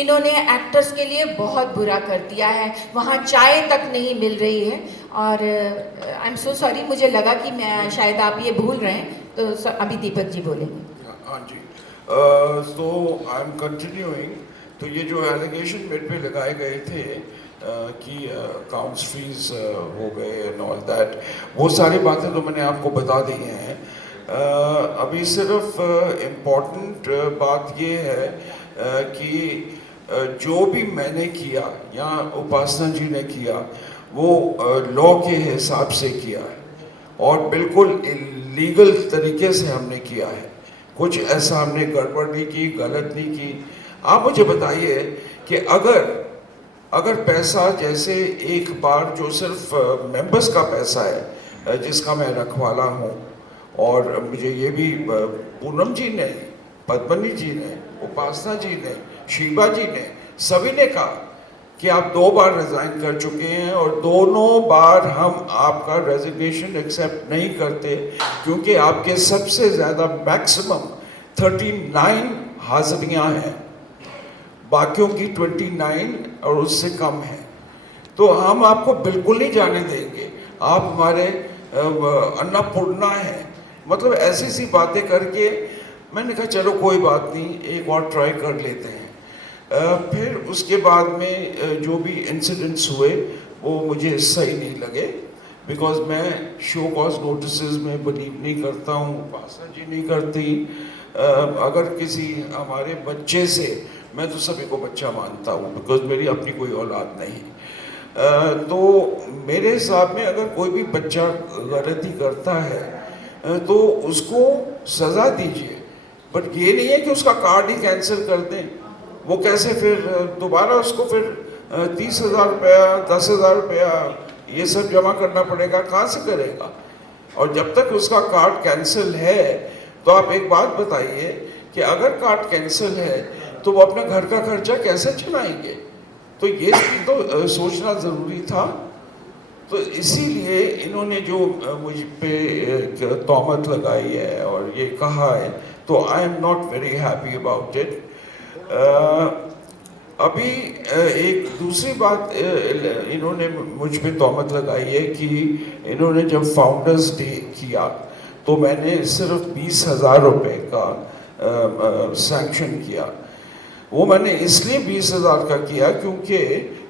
इन्होंने एक्टर्स के लिए बहुत बुरा कर दिया है, वहाँ चाय तक नहीं मिल रही है। और आई एम सो सॉरी, मुझे लगा कि मैं शायद आप ये भूल रहे हैं, तो अभी दीपक जी बोलेंगे। हाँ जी, तो आई एम कंटिन्यूइंग। तो ये जो एलिगेशन मेरे पे लगाए गए थे कि अकाउंट्स फ्रीज हो गए एंड ऑल दैट, वो सारी बातें तो मैंने आपको बता दी हैं। अभी सिर्फ इम्पोर्टेंट बात ये है कि जो भी मैंने किया या उपासना जी ने किया, वो लॉ के हिसाब से किया है और बिल्कुल लीगल तरीके से हमने किया है। कुछ ऐसा हमने गड़बड़ नहीं की, गलत नहीं की। आप मुझे बताइए कि अगर पैसा, जैसे एक बार जो सिर्फ मेंबर्स का पैसा है जिसका मैं रखवाला हूँ, और मुझे ये भी पूनम जी ने, पद्मनी जी ने, उपासना जी ने, शीबा जी ने, सभी ने कहा कि आप 2 बार रिज़ाइन कर चुके हैं और दोनों बार हम आपका रेजिग्नेशन एक्सेप्ट नहीं करते, क्योंकि आपके सबसे ज़्यादा मैक्सिमम 39 हाजिरियाँ हैं, बाकियों की 29 और उससे कम है। तो हम आपको बिल्कुल नहीं जाने देंगे, आप हमारे अन्नपूर्णा हैं। मतलब ऐसी सी बातें करके मैंने कहा चलो कोई बात नहीं, एक और ट्राई कर लेते हैं। फिर उसके बाद में जो भी इंसिडेंट्स हुए वो मुझे सही नहीं लगे, बिकॉज मैं शो कॉज नोटिसेस में बिलीव नहीं करता हूँ, उपासना जी नहीं करती। अगर किसी हमारे बच्चे से, मैं तो सभी को बच्चा मानता हूँ बिकॉज मेरी अपनी कोई औलाद नहीं, तो मेरे हिसाब में अगर कोई भी बच्चा गलती करता है तो उसको सज़ा दीजिए, बट ये नहीं है कि उसका कार्ड ही कैंसिल कर दें। वो कैसे फिर दोबारा उसको फिर 30,000 रुपया, 10,000 रुपया ये सब जमा करना पड़ेगा, कहाँ से करेगा? और जब तक उसका कार्ड कैंसिल है, तो आप एक बात बताइए कि अगर कार्ड कैंसिल है तो वो अपना घर का खर्चा कैसे चलाएंगे? तो ये भी तो सोचना ज़रूरी था। तो इसीलिए इन्होंने जो मुझ पे तोहमत लगाई है और ये कहा है, तो I am not very happy about it. अभी एक दूसरी बात इन्होंने मुझ पे तोहमत लगाई है कि इन्होंने जब फाउंडर्स डे किया तो मैंने सिर्फ 20,000 रुपये का सैंक्शन किया। वो मैंने इसलिए 20,000 का किया क्योंकि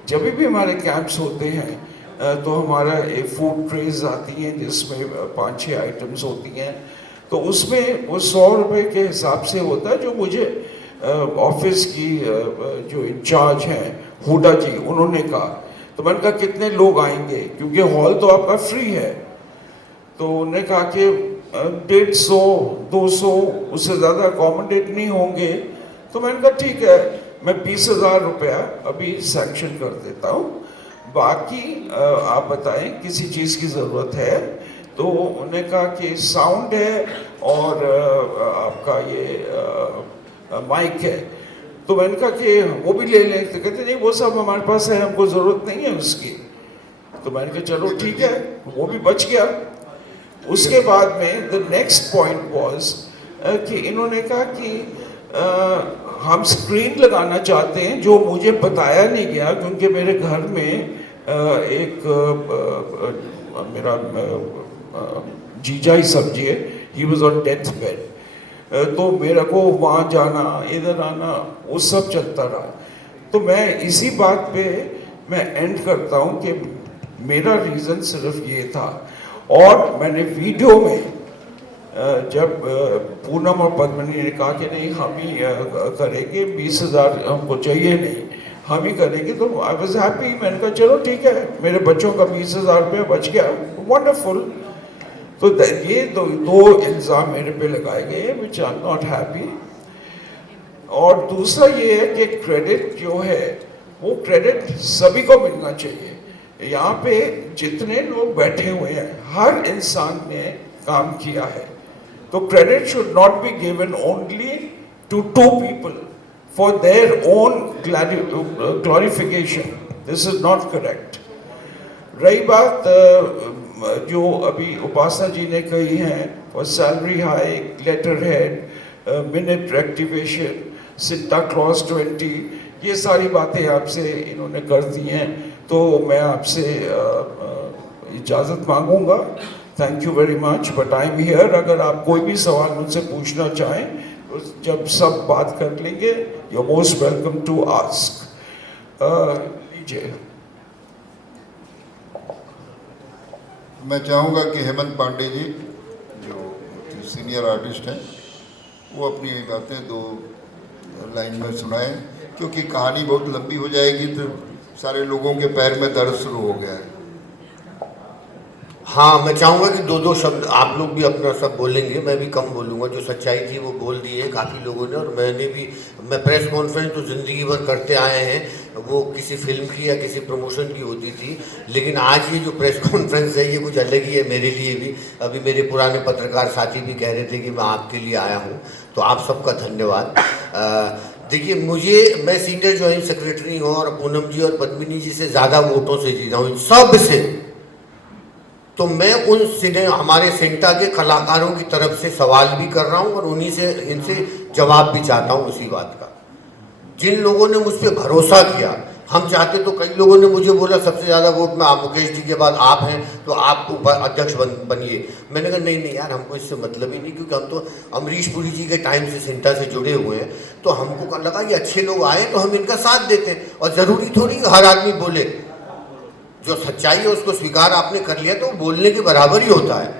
जब भी हमारे कैंप्स होते हैं तो हमारा एक फूड ट्रेज आती हैं जिसमें 5-6 आइटम्स होती हैं, तो उसमें वो 100 रुपये के हिसाब से होता है, जो मुझे ऑफिस की जो इंचार्ज हैं हुडा जी, उन्होंने कहा। तो मैंने कहा कितने लोग आएंगे, क्योंकि हॉल तो आपका फ्री है। तो उन्होंने कहा कि 150-200, उससे ज़्यादा अकोमोडेट नहीं होंगे। तो मैंने कहा ठीक है, मैं 20,000 रुपया अभी सैंक्शन कर देता हूँ, बाकी आप बताएं किसी चीज़ की ज़रूरत है। तो उन्होंने कहा कि साउंड है और आपका ये माइक है। तो मैंने कहा कि वो भी ले लें। तो कहते नहीं वो सब हमारे पास है, हमको ज़रूरत नहीं है उसकी। तो मैंने कहा चलो ठीक है, वो भी बच गया। उसके बाद में द नेक्स्ट पॉइंट वाज कि इन्होंने कहा कि हम स्क्रीन लगाना चाहते हैं, जो मुझे बताया नहीं गया, क्योंकि मेरे घर में एक मेरा जीजा ही समझिए, he was on death bed. तो मेरे को वहाँ जाना, इधर आना, वो सब चलता रहा। तो मैं इसी बात पे मैं एंड करता हूँ कि मेरा रीज़न सिर्फ ये था। और मैंने वीडियो में जब पूनम और पद्मिनी ने कहा कि नहीं हम ही करेंगे, 20,000 हमको चाहिए नहीं, हम ही करेंगे, तो आई वॉज हैप्पी। मैंने कहा चलो ठीक है, मेरे बच्चों का 20,000 रुपये बच गया, वंडरफुल। तो ये दो इल्ज़ाम मेरे पे लगाए गए विच आई एम नॉट हैप्पी। और दूसरा ये है कि क्रेडिट जो है वो क्रेडिट सभी को मिलना चाहिए। यहाँ पे जितने लोग बैठे हुए हैं हर इंसान ने काम किया है, तो credit should not be given only to 2 people for their own glorification. This is not correct. रही बात जो अभी उपासना जी ने कही है for salary hike, letter head, minute activation, सिंटा क्लॉज 20, ये सारी बातें आपसे इन्होंने कर दी हैं, तो मैं आपसे इजाज़त मांगूंगा। Thank you very much, but I am here. अगर आप कोई भी सवाल मुझसे पूछना चाहें तो जब सब बात कर लेंगे, you are most welcome to ask. लीजिए। मैं चाहूँगा कि हेमंत पांडे जी जो सीनियर आर्टिस्ट हैं वो अपनी बातें 2 लाइन में सुनाएं, क्योंकि कहानी बहुत लंबी हो जाएगी तो सारे लोगों के पैर में दर्द शुरू हो गया है। हाँ, मैं चाहूँगा कि 2-2 शब्द आप लोग भी अपना सब बोलेंगे, मैं भी कम बोलूँगा। जो सच्चाई थी वो बोल दी है काफ़ी लोगों ने, और मैं प्रेस कॉन्फ्रेंस तो ज़िंदगी भर करते आए हैं, वो किसी फिल्म की या किसी प्रमोशन की होती थी, लेकिन आज ये जो प्रेस कॉन्फ्रेंस है ये कुछ अलग ही है मेरे लिए भी। अभी मेरे पुराने पत्रकार साथी भी कह रहे थे कि मैं आपके लिए आया हूँ, तो आप सबका धन्यवाद। देखिए, मैं सीनियर जॉइंट सेक्रेटरी हूँ और पूनम जी और पद्मिनी जी से ज़्यादा वोटों से जीता हूँ, सब से। तो मैं हमारे सेंटा के कलाकारों की तरफ से सवाल भी कर रहा हूँ और इनसे जवाब भी चाहता हूँ उसी बात का। जिन लोगों ने मुझ पर भरोसा किया, हम चाहते तो कई लोगों ने मुझे बोला सबसे ज़्यादा वोट में मुकेश जी के बाद आप हैं, तो आप अध्यक्ष बनिए। मैंने कहा नहीं यार, हमको इससे मतलब ही नहीं, क्योंकि हम तो अमरीश पुरी जी के टाइम से सेंटा से जुड़े हुए हैं, तो हमको लगा कि अच्छे लोग आए तो हम इनका साथ देते हैं। और ज़रूरी थोड़ी हर आदमी बोले, जो सच्चाई है उसको स्वीकार आपने कर लिया तो बोलने के बराबर ही होता है।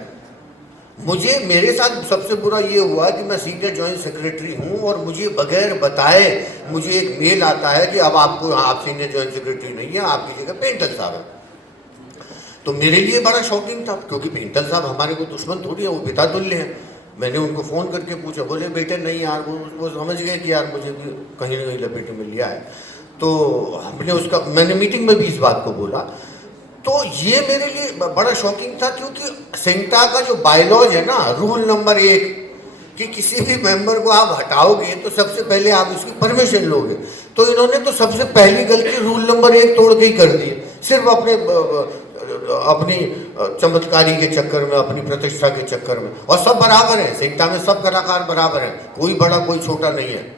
मेरे साथ सबसे बुरा ये हुआ कि मैं सीनियर जॉइंट सेक्रेटरी हूँ और मुझे बगैर बताए मुझे एक मेल आता है कि अब आप सीनियर जॉइंट सेक्रेटरी नहीं है, आपकी जगह पेंटल साहब है। तो मेरे लिए बड़ा शॉकिंग था, क्योंकि पेंटल साहब हमारे को दुश्मन थोड़ी है, वो पिता तुल्य हैं। मैंने उनको फ़ोन करके पूछा, बोले बेटे नहीं यार, वो समझ गए कि यार मुझे भी कहीं ना कहीं लपेटे में लिया है। तो मैंने मीटिंग में भी इस बात को बोला। तो ये मेरे लिए बड़ा शॉकिंग था, क्योंकि सेंटा का जो बायलॉज है ना, रूल नंबर 1 कि किसी भी मेंबर को आप हटाओगे तो सबसे पहले आप उसकी परमिशन लोगे। तो इन्होंने तो सबसे पहली गलती रूल नंबर 1 तोड़ के ही कर दी, सिर्फ अपनी चमत्कारी के चक्कर में, अपनी प्रतिष्ठा के चक्कर में। और सब बराबर हैं, सेंटा में सब कलाकार बराबर हैं, कोई बड़ा कोई छोटा नहीं है।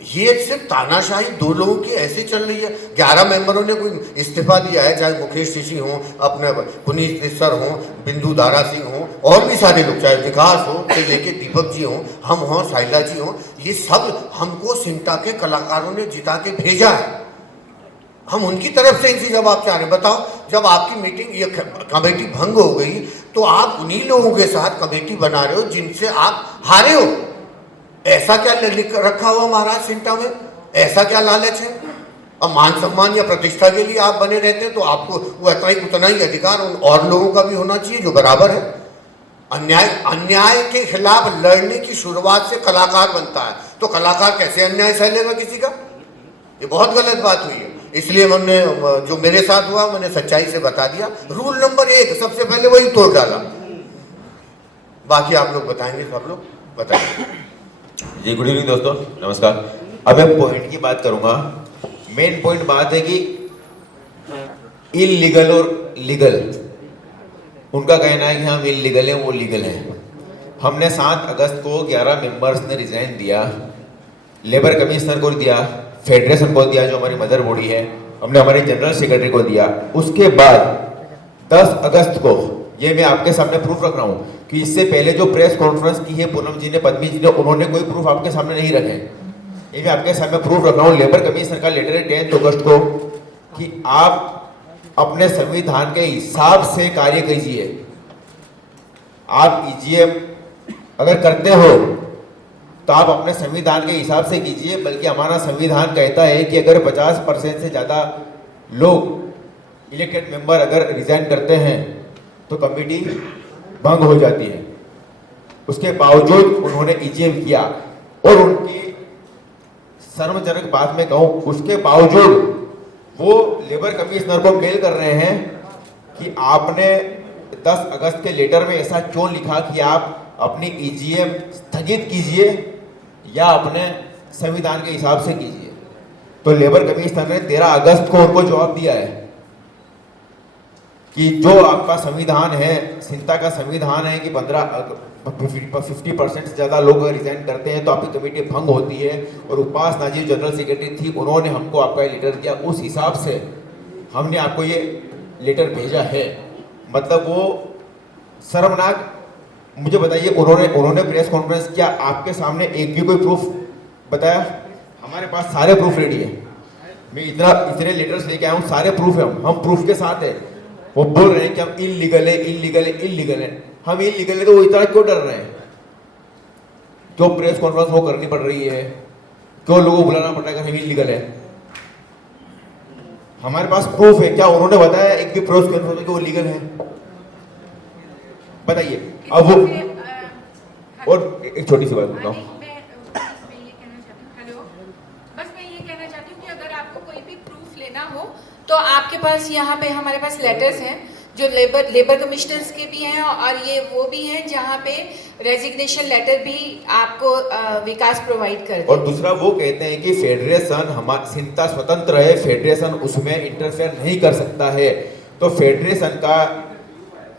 ये सिर्फ तानाशाही 2 लोगों की ऐसे चल रही है। 11 मेंबरों ने कोई इस्तीफा दिया है, चाहे मुकेश ऋषि हों, अपने पुनीत सर हों, बिंदु दारा सिंह हों, और भी सारे लोग, चाहे विकास हो से लेके दीपक जी हों, हम हों, साइला जी हों, ये सब हमको सिंटा के कलाकारों ने जिता के भेजा है। हम उनकी तरफ से इनसे जवाब चाह रहे हैं। बताओ, जब आपकी मीटिंग ये कमेटी भंग हो गई तो आप उन्हीं लोगों के साथ कमेटी बना रहे हो जिनसे आप हारे हो। ऐसा क्या रखा हुआ महाराज सिंटा में? ऐसा क्या लालच है? अब मान सम्मान या प्रतिष्ठा के लिए आप बने रहते हैं तो आपको वो उतना ही अधिकार और लोगों का भी होना चाहिए जो बराबर है। अन्याय के खिलाफ लड़ने की शुरुआत से कलाकार बनता है, तो कलाकार कैसे अन्याय सहलेगा किसी का? ये बहुत गलत बात हुई है। इसलिए मैंने जो मेरे साथ हुआ मैंने सच्चाई से बता दिया। रूल नंबर 1 सबसे पहले वही तोड़ डाला, बाकी आप लोग बताएंगे, सब लोग बताएंगे। जी गुड इवनिंग दोस्तों, नमस्कार। अब मैं पॉइंट की बात करूंगा। मेन पॉइंट बात है कि इलीगल और लीगल, उनका कहना है कि हम इलीगल हैं, वो लीगल हैं। हमने 7 अगस्त को 11 मेंबर्स ने रिजाइन दिया, लेबर कमिश्नर को दिया, फेडरेशन को दिया जो हमारी मदर बॉडी है, हमने हमारे जनरल सेक्रेटरी को दिया। उसके बाद 10 अगस्त को ये मैं आपके सामने प्रूफ रख रहा हूँ कि इससे पहले जो प्रेस कॉन्फ्रेंस की है पूनम जी ने, पद्मी जी ने, उन्होंने कोई प्रूफ आपके सामने नहीं रखे। ये मैं आपके सामने प्रूफ रख रहा हूँ। लेबर कमीशन का लेटर है 10 अगस्त को कि आप अपने संविधान के हिसाब से कार्य कीजिए। आप ईजीएम अगर करते हो तो आप अपने संविधान के हिसाब से कीजिए, बल्कि हमारा संविधान कहता है कि अगर 50% से ज़्यादा लोग इलेक्टेड मेंबर अगर रिजाइन करते हैं तो कमेटी भंग हो जाती है। उसके बावजूद उन्होंने ईजीएम किया और उनकी शर्मजनक बात में कहूँ, उसके बावजूद वो लेबर कमिश्नर को मेल कर रहे हैं कि आपने 10 अगस्त के लेटर में ऐसा क्यों लिखा कि आप अपनी ईजीएम स्थगित कीजिए या अपने संविधान के हिसाब से कीजिए। तो लेबर कमिश्नर ने 13 अगस्त को उनको जवाब दिया है कि जो आपका संविधान है, सिंता का संविधान है कि 50% से ज़्यादा लोग रिजाइन करते हैं तो आपकी कमेटी भंग होती है। और उपासना जी जनरल सेक्रेटरी थी, उन्होंने हमको आपका लेटर दिया, उस हिसाब से हमने आपको ये लेटर भेजा है। मतलब वो शर्मनाक। मुझे बताइए, उन्होंने प्रेस कॉन्फ्रेंस किया, आपके सामने एक भी कोई प्रूफ बताया? हमारे पास सारे प्रूफ रेडी है। मैं इतने लेटर्स लेके आया हूँ, सारे प्रूफ है, हम प्रूफ के साथ है। वो बोल रहे हैं कि हम इलीगल है, इलीगल है, इलीगल है। हम इलीगल है तो वो इतना क्यों डर रहे हैं? क्यों प्रेस कॉन्फ्रेंस वो करनी पड़ रही है? क्यों लोगों को बुलाना पड़ रहा है कि हम इलीगल है? हमारे पास प्रूफ है। क्या उन्होंने बताया एक भी प्रेस कॉन्फ्रेंस कि वो लीगल है? बताइए। अब वो और एक छोटी सी बात बताऊं, बस मैं ये कहना चाहती हूँ कि अगर आपको कोई भी प्रूफ लेना हो तो आपके पास यहाँ पे हमारे पास लेटर्स हैं जो लेबर कमिश्नर्स के भी हैं और ये वो भी हैं जहाँ पे रेजिग्नेशन लेटर भी आपको विकास प्रोवाइड कर दे। और दूसरा वो कहते हैं कि फेडरेशन हमारा सिंता स्वतंत्र है, फेडरेशन उसमें इंटरफेयर नहीं कर सकता है। तो फेडरेशन का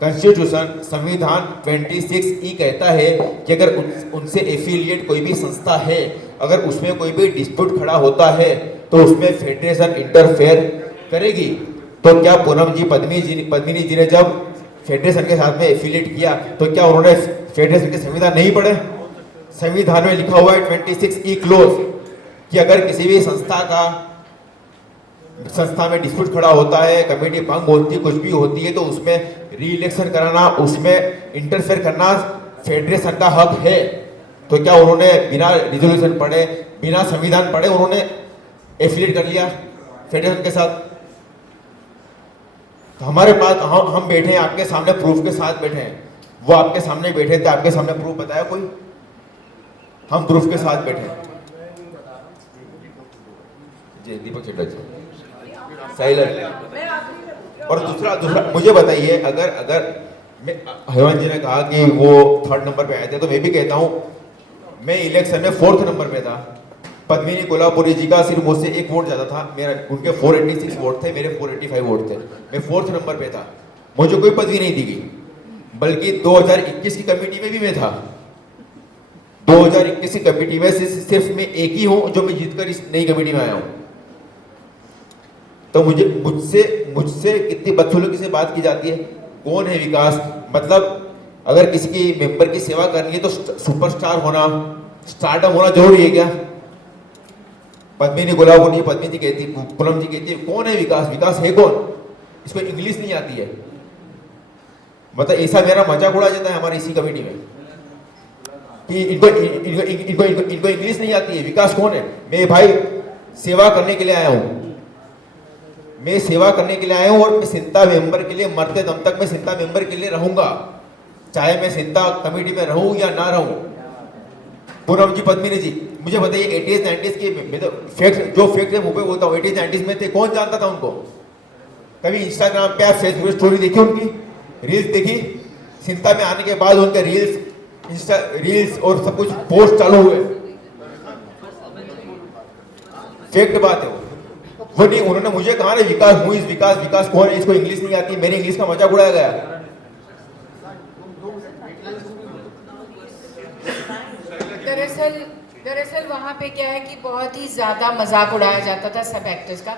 कॉन्स्टिट्यूशन संविधान 26E कहता है कि अगर उनसे एफिलिएट कोई भी संस्था है, अगर उसमें कोई भी डिस्प्यूट खड़ा होता है तो उसमें फेडरेशन इंटरफेयर करेगी। तो क्या पूनम जी, पद्मिनी जी ने जब फेडरेशन के साथ में एफिलिएट किया तो क्या उन्होंने फेडरेशन के संविधान नहीं पढ़े? संविधान में लिखा हुआ है 26E क्लोज कि अगर किसी भी संस्था में डिस्प्यूट खड़ा होता है, कमेटी भंग होती है, कुछ भी होती है, तो उसमें री इलेक्शन कराना, उसमें इंटरफेयर करना फेडरेशन का हक है। तो क्या उन्होंने बिना रिजोल्यूशन पढ़े, बिना संविधान पढ़े उन्होंने एफिलिएट कर लिया फेडरेशन के साथ? तो हमारे पास हम बैठे हैं, आपके सामने प्रूफ के साथ बैठे हैं। वो आपके सामने बैठे थे, आपके सामने प्रूफ बताया कोई? हम प्रूफ के साथ बैठे हैं। जी दीपक चड्डा जी, साइलेंट। और दूसरा मुझे बताइए, अगर हेमंत जी ने कहा कि वो 3rd नंबर पे आए थे, तो मैं भी कहता हूं मैं इलेक्शन में 4th नंबर पे था। पद्मिनी कोल्हापुरी जी का सिर्फ मुझसे 1 वोट ज्यादा था, मेरा उनके 486 वोट थे, मेरे 485 वोट थे। मैं 4th नंबर पे था, मुझे कोई पदवी नहीं दी गई, बल्कि 2021 की कमेटी में भी मैं था। 2021 की कमेटी में सिर्फ मैं एक ही हूं जो मैं जीतकर इस नई कमेटी में आया हूं। तो मुझसे कितनी बदसलूकी से बात की जाती है। कौन है विकास? मतलब अगर किसी की मेंबर की सेवा करनी है तो सुपरस्टार होना, स्टार्टअप होना जरूरी है क्या? पद्मिनी कोल्हापुरी, पद्मिनी जी कहती, पूनम जी कहती है कौन है विकास? विकास है कौन? इसको इंग्लिश नहीं आती है। मतलब ऐसा मेरा मजाक उड़ा जाता है हमारी इसी कमेटी में कि इनको इंग्लिश नहीं आती है। विकास कौन है? मैं भाई सेवा करने के लिए आया हूं, मैं सेवा करने के लिए आया हूं और मैं सिंता मेंबर के लिए मरते दम तक मैं सिंता मेंबर के लिए रहूंगा, चाहे मैं सिंता कमेटी में रहूं या ना रहूं। पूनम जी, पद्मिनी जी, मुझे बताइए 80s 90s की जो फैक्ट है मुंह पे बोलता हूँ, 80s 90s में थे, कौन जानता था उनको? कभी इंस्टाग्राम पे आप फेसबुक स्टोरी देखी, उनकी रील्स देखी? सिंता में आने के बाद उनके रील्स और सब कुछ पोस्ट चालू हुए। फैक्ट बात है वो नहीं। उन्होंने मुझे कहा ना विकास हूँ, इस विकास कौन है? इसको इंग्लिश नहीं आती, मेरी इंग्लिश का मजाक उड़ाया गया। दरअसल वहाँ पे क्या है कि बहुत ही ज़्यादा मजाक उड़ाया जाता था सब एक्टर्स का।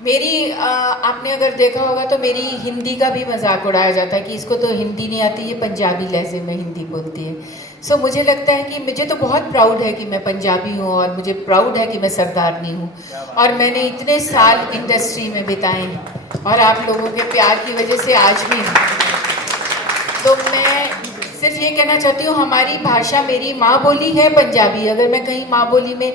मेरी आपने अगर देखा होगा तो मेरी हिंदी का भी मजाक उड़ाया जाता है कि इसको तो हिंदी नहीं आती, ये पंजाबी लहजे में हिंदी बोलती है। सो मुझे लगता है कि मुझे तो बहुत प्राउड है कि मैं पंजाबी हूँ, और मुझे प्राउड है कि मैं सरदारनी हूँ, और मैंने इतने साल इंडस्ट्री में बिताए हैं और आप लोगों के प्यार की वजह से आज भी हूँ। तो मैं सिर्फ ये कहना चाहती हूँ, हमारी भाषा, मेरी माँ बोली है पंजाबी। अगर मैं कहीं माँ बोली में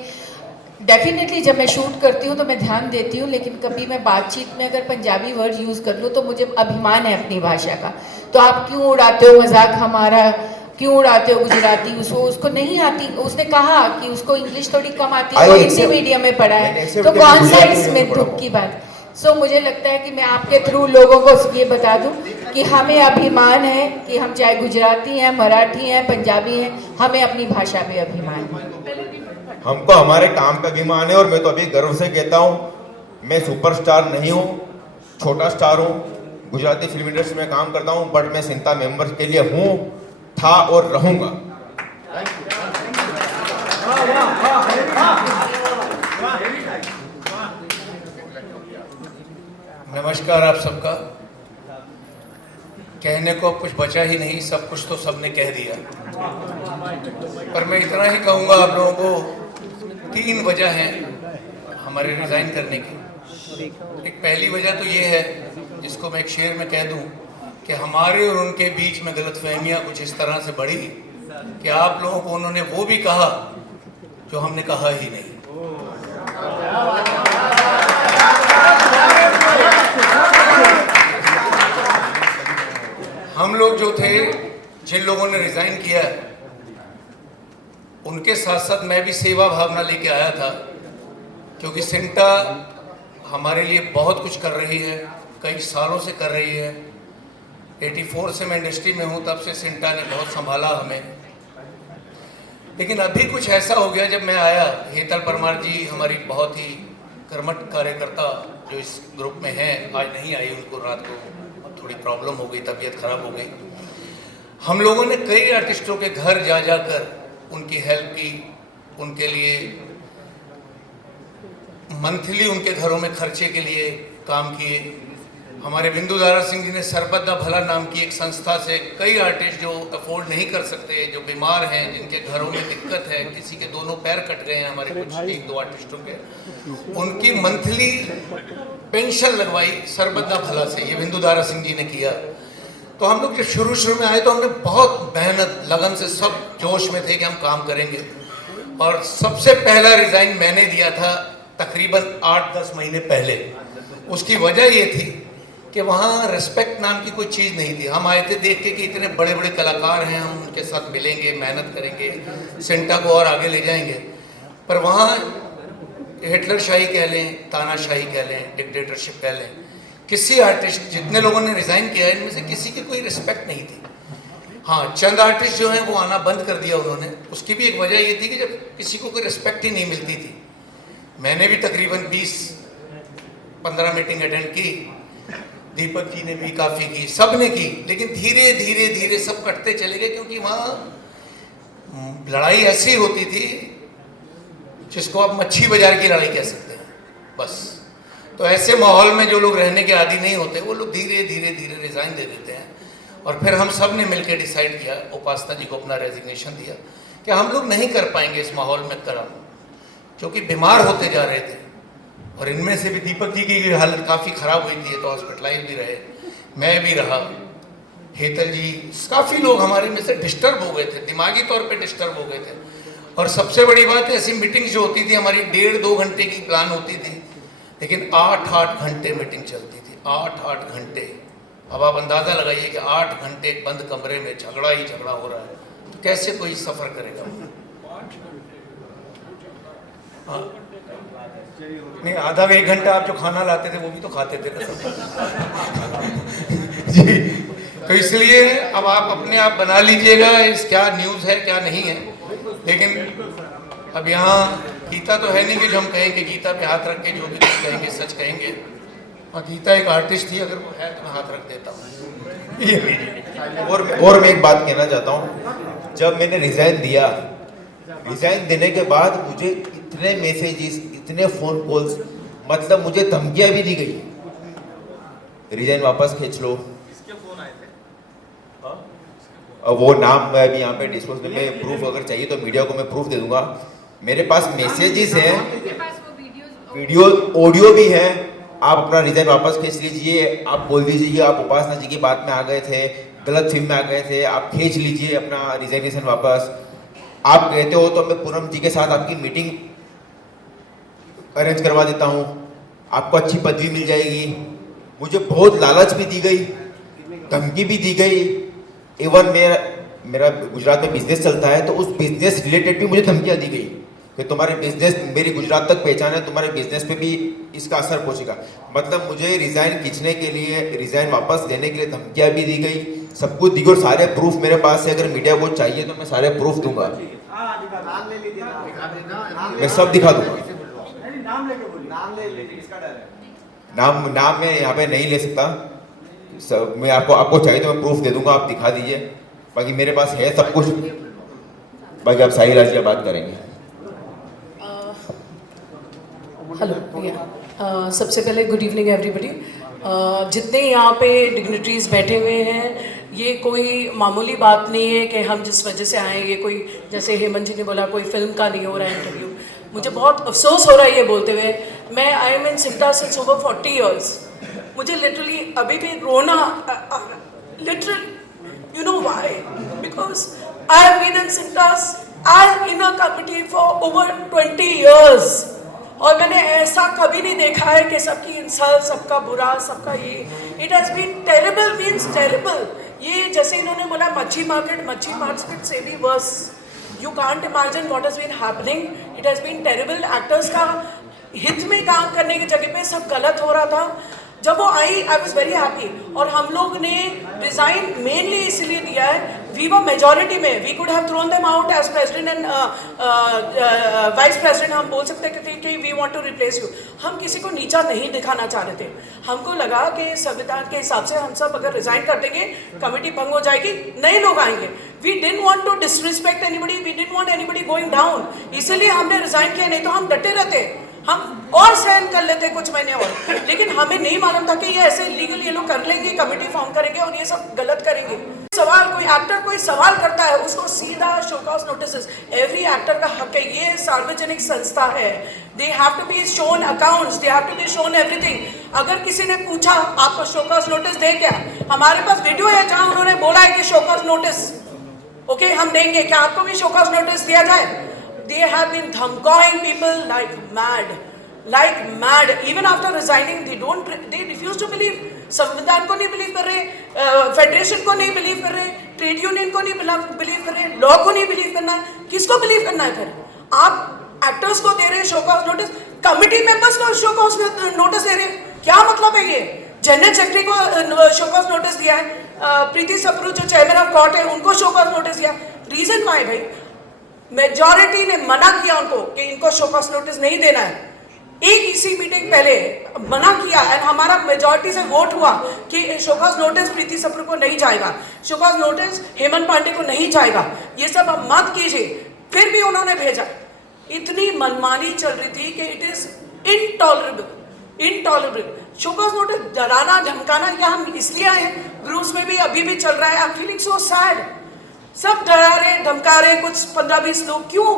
डेफिनेटली जब मैं शूट करती हूँ तो मैं ध्यान देती हूँ, लेकिन कभी मैं बातचीत में अगर पंजाबी वर्ड यूज़ कर लूँ तो मुझे अभिमान है अपनी भाषा का। तो आप क्यों उड़ाते हो मजाक हमारा, क्यों उड़ाते हो गुजराती? उसको नहीं आती। उसने कहा कि उसको इंग्लिश थोड़ी कम आती है, वो हिंदी मीडियम में पढ़ा है, तो कौन सा इसमें दुख की बात। सो मुझे लगता है कि मैं आपके थ्रू लोगों को ये बता दूं कि हमें अभिमान है कि हम चाहे गुजराती हैं, मराठी हैं, पंजाबी हैं, हमें अपनी भाषा पे अभिमान है। हमको हमारे काम पे अभिमान है, और मैं तो अभी गर्व से कहता हूँ, मैं सुपरस्टार नहीं हूँ, छोटा स्टार हूँ। गुजराती फिल्म इंडस्ट्री में काम करता हूँ, बट मैं सिंता मेंबर्स के लिए हूँ, था और रहूँगा। नमस्कार आप सबका। कहने को कुछ बचा ही नहीं, सब कुछ तो सबने कह दिया, पर मैं इतना ही कहूँगा आप लोगों को। 3 वजह हैं हमारे रिज़ाइन करने की। एक पहली वजह तो ये है, जिसको मैं एक शेर में कह दूं, कि हमारे और उनके बीच में गलतफहमियां कुछ इस तरह से बढ़ी कि आप लोगों को उन्होंने वो भी कहा जो हमने कहा ही नहीं। हम लोग जो थे, जिन लोगों ने रिज़ाइन किया, उनके साथ साथ मैं भी सेवा भावना लेके आया था, क्योंकि सिंटा हमारे लिए बहुत कुछ कर रही है, कई सालों से कर रही है। 84 से मैं इंडस्ट्री में हूँ, तब से सिंटा ने बहुत संभाला हमें। लेकिन अभी कुछ ऐसा हो गया, जब मैं आया, हेतल परमार जी हमारी बहुत ही कर्मठ कार्यकर्ता जो इस ग्रुप में हैं, आज नहीं आई, उनको रात को थोड़ी प्रॉब्लम हो गई, तबीयत खराब हो गई। हम लोगों ने कई आर्टिस्टों के घर जा जाकर उनकी हेल्प की, उनके लिए मंथली उनके घरों में खर्चे के लिए काम किए। हमारे बिंदु दारा सिंह जी ने सरबत दा भला नाम की एक संस्था से कई आर्टिस्ट जो अफोर्ड नहीं कर सकते, जो बीमार हैं, जिनके घरों में दिक्कत है, किसी के दोनों पैर कट गए हैं, हमारे कुछ 1-2 आर्टिस्टों के, उनकी मंथली पेंशन लगवाई सरबत दा भला से। ये बिंदु दारा सिंह जी ने किया। तो हम लोग जब शुरू में आए तो हमने बहुत मेहनत लगन से, सब जोश में थे कि हम काम करेंगे। और सबसे पहला रिज़ाइन मैंने दिया था तकरीबन 8-10 महीने पहले। उसकी वजह ये थी कि वहाँ रिस्पेक्ट नाम की कोई चीज़ नहीं थी। हम आए थे देख के कि इतने बड़े बड़े कलाकार हैं, हम उनके साथ मिलेंगे, मेहनत करेंगे, सिंटा को और आगे ले जाएंगे। पर वहाँ हिटलर शाही कह लें, तानाशाही कह लें, डिक्टेटरशिप कह लें, किसी आर्टिस्ट, जितने लोगों ने रिज़ाइन किया है, इनमें से किसी की कोई रिस्पेक्ट नहीं थी। हाँ, चंद आर्टिस्ट जो हैं वो आना बंद कर दिया उन्होंने। उसकी भी एक वजह ये थी कि जब किसी को कोई रिस्पेक्ट ही नहीं मिलती थी। मैंने भी तकरीबन 20-15 मीटिंग अटेंड की, दीपक जी ने भी काफ़ी की, सब ने की, लेकिन धीरे धीरे धीरे सब कटते चले गए, क्योंकि वहाँ लड़ाई ऐसी होती थी जिसको आप मच्छी बाजार की लड़ाई कह सकते हैं, बस। तो ऐसे माहौल में जो लोग रहने के आदी नहीं होते, वो लोग धीरे धीरे धीरे रिज़ाइन दे देते हैं। और फिर हम सब ने मिलकर डिसाइड किया, उपासना जी को अपना रेजिग्नेशन दिया कि हम लोग नहीं कर पाएंगे इस माहौल में काम, क्योंकि बीमार होते जा रहे थे। और इनमें से भी दीपक जी की हालत काफ़ी ख़राब हुई थी, तो हॉस्पिटलाइज भी रहे, मैं भी रहा, हेतल जी, काफ़ी लोग हमारे में से डिस्टर्ब हो गए थे, दिमागी तौर पे डिस्टर्ब हो गए थे। और सबसे बड़ी बात है, ऐसी मीटिंग्स जो होती थी हमारी 1.5-2 घंटे की प्लान होती थी, लेकिन 8-8 घंटे मीटिंग चलती थी, 8-8 घंटे। अब आप अंदाज़ा लगाइए कि 8 घंटे बंद कमरे में झगड़ा ही झगड़ा हो रहा है, तो कैसे कोई सफ़र करेगा? हाँ, नहीं, आधा 1 घंटा आप जो खाना लाते थे वो भी तो खाते थे ना जी। तो इसलिए अब आप अपने आप बना लीजिएगा इस क्या न्यूज़ है क्या नहीं है। लेकिन अब यहाँ गीता तो है नहीं कि जो हम कहें कि गीता पे हाथ रख के जो भी कुछ कहेंगे सच कहेंगे। और गीता एक आर्टिस्ट थी, अगर वो है तो मैं हाथ रख देता हूँ। और मैं एक बात कहना चाहता हूँ, जब मैंने रिज़ाइन दिया, रिज़ाइन देने के बाद मुझे इतने मैसेजेस, इतने फ़ोन कॉल्स मतलब मुझे धमकियां भी दी गई, रिजाइन वापस खींच लो। अब वो नाम मैं अभी यहाँ पे डिस्क्लोज में, प्रूफ अगर चाहिए तो मीडिया को मैं प्रूफ दे दूंगा। मेरे पास मैसेजेस हैं, वीडियो ऑडियो भी है। आप अपना रिजाइन वापस खींच लीजिए, आप बोल दीजिए आप उपासना जी की बात में आ गए थे, गलत फिल्म में आ गए थे, आप खींच लीजिए अपना रिजाइनेशन वापस। आप कहते हो तो मैं पूनम जी के साथ आपकी मीटिंग अरेंज करवा देता हूँ, आपको अच्छी पदवी मिल जाएगी। मुझे बहुत लालच भी दी गई, धमकी भी दी गई। इवन मेरा गुजरात में बिजनेस चलता है, तो उस बिजनेस रिलेटेड भी मुझे धमकियाँ दी गई कि तुम्हारे बिजनेस, मेरी गुजरात तक पहचान है, तुम्हारे बिजनेस पे भी इसका असर पहुंचेगा। मतलब मुझे रिजाइन खींचने के लिए, रिजाइन वापस लेने के लिए धमकियाँ भी दी गई, सब कुछ दी गई। और सारे प्रूफ मेरे पास है, अगर मीडिया को चाहिए तो मैं सारे प्रूफ दूंगा, मैं सब दिखा दूंगा। नाम मैं यहाँ पे नहीं ले सकता, सब मैं आपको चाहिए तो मैं प्रूफ दे दूंगा, आप दिखा दीजिए। बाकी मेरे पास है सब कुछ, बाकी आप साहिल राजिया बात करेंगे। हेलो, सबसे पहले गुड इवनिंग एवरीबॉडी। जितने यहाँ पे डिग्निटरीज बैठे हुए हैं, ये कोई मामूली बात नहीं है कि हम जिस वजह से आए, ये कोई, जैसे हेमंत जी ने बोला, कोई फिल्म का नहीं हो रहा है इंटरव्यू। मुझे बहुत अफसोस हो रहा है ये बोलते हुए। मैं I am in CINTAA since over 40 years। मुझे लिटरली अभी भी रोना, literally, you know why? Because I have been in Sintas, I in a committee for over 20 years, और मैंने ऐसा कभी नहीं देखा है कि सबकी इंसल्ट, सबका बुरा, सबका ये। It has been terrible, means terrible. ये जैसे इन्होंने बोला मच्छी मार्केट से भी worse. You can't imagine what has been happening. It has been terrible. Actors का हित में काम करने की जगह पे सब गलत हो रहा था। जब वो आई, आई वॉज वेरी हैप्पी। और हम लोग ने रिजाइन मेनली इसलिए दिया है, वी वर मेजोरिटी में, we could have thrown them out as president and vice president. हम बोल सकते थे कि we want to replace you. हम किसी को नीचा नहीं दिखाना चाह रहे थे। हमको लगा कि संविधान के हिसाब से हम सब अगर रिजाइन कर देंगे, कमेटी भंग हो जाएगी, नए लोग आएंगे। We didn't want to disrespect anybody, we didn't want anybody going down, इसलिए हमने रिजाइन किया। नहीं तो हम डटे रहते, हम और सहन कर लेते कुछ महीने और। लेकिन हमें नहीं मालूम था कि ये ऐसे लीगल ये लोग कर लेंगे, कमेटी फॉर्म करेंगे और ये सब गलत करेंगे। सवाल, कोई एक्टर कोई सवाल करता है, उसको सीधा show cause notice. Every actor का हक है, ये सार्वजनिक संस्था है। They have to be shown accounts, they have to be shown everything. अगर किसी ने पूछा आपको शो कॉज नोटिस दे क्या, हमारे पास वीडियो है जहां उन्होंने बोला है कि शो कॉज नोटिस ओके हम देंगे, क्या आपको भी शो कॉज नोटिस दिया जाए? They have been धमकाइंग people like mad, like mad. Even after resigning, they refuse to believe. संविधान को नहीं बिलीव कर रहे, फेडरेशन को नहीं बिलीव कर रहे, ट्रेड यूनियन को नहीं बिलीव कर रहे, लॉ को नहीं बिलीव करना है। किसको बिलीव करना है फिर? आप एक्टर्स को दे रहे हैं show cause notice, committee members को शो कॉज नोटिस दे रहे हैं, क्या मतलब है ये? जनरल सेक्रेटरी को शो कॉज नोटिस दिया है, प्रीति सप्रू जो चेयरमैन ऑफ कोर्ट है उनको शो कॉज नोटिस दिया। रीजन वाई भाई? मेजॉरिटी ने मना किया उनको कि इनको शो कॉज नोटिस नहीं देना है। एक इसी मीटिंग पहले मना किया एंड हमारा मेजॉरिटी से वोट हुआ कि show cause notice Preeti Sapru को नहीं जाएगा, show cause notice Hemant Pandey को नहीं जाएगा, ये सब अब मत कीजिए। फिर भी उन्होंने भेजा। इतनी मनमानी चल रही थी कि it is intolerable. Show cause notice डराना धमकाना, या हम इसलिए आए, ग्रुप्स में भी अभी भी चल रहा है। I am feeling so sad. सब डरा रहे, धमका रहे, कुछ 15-20 लोग। क्यों?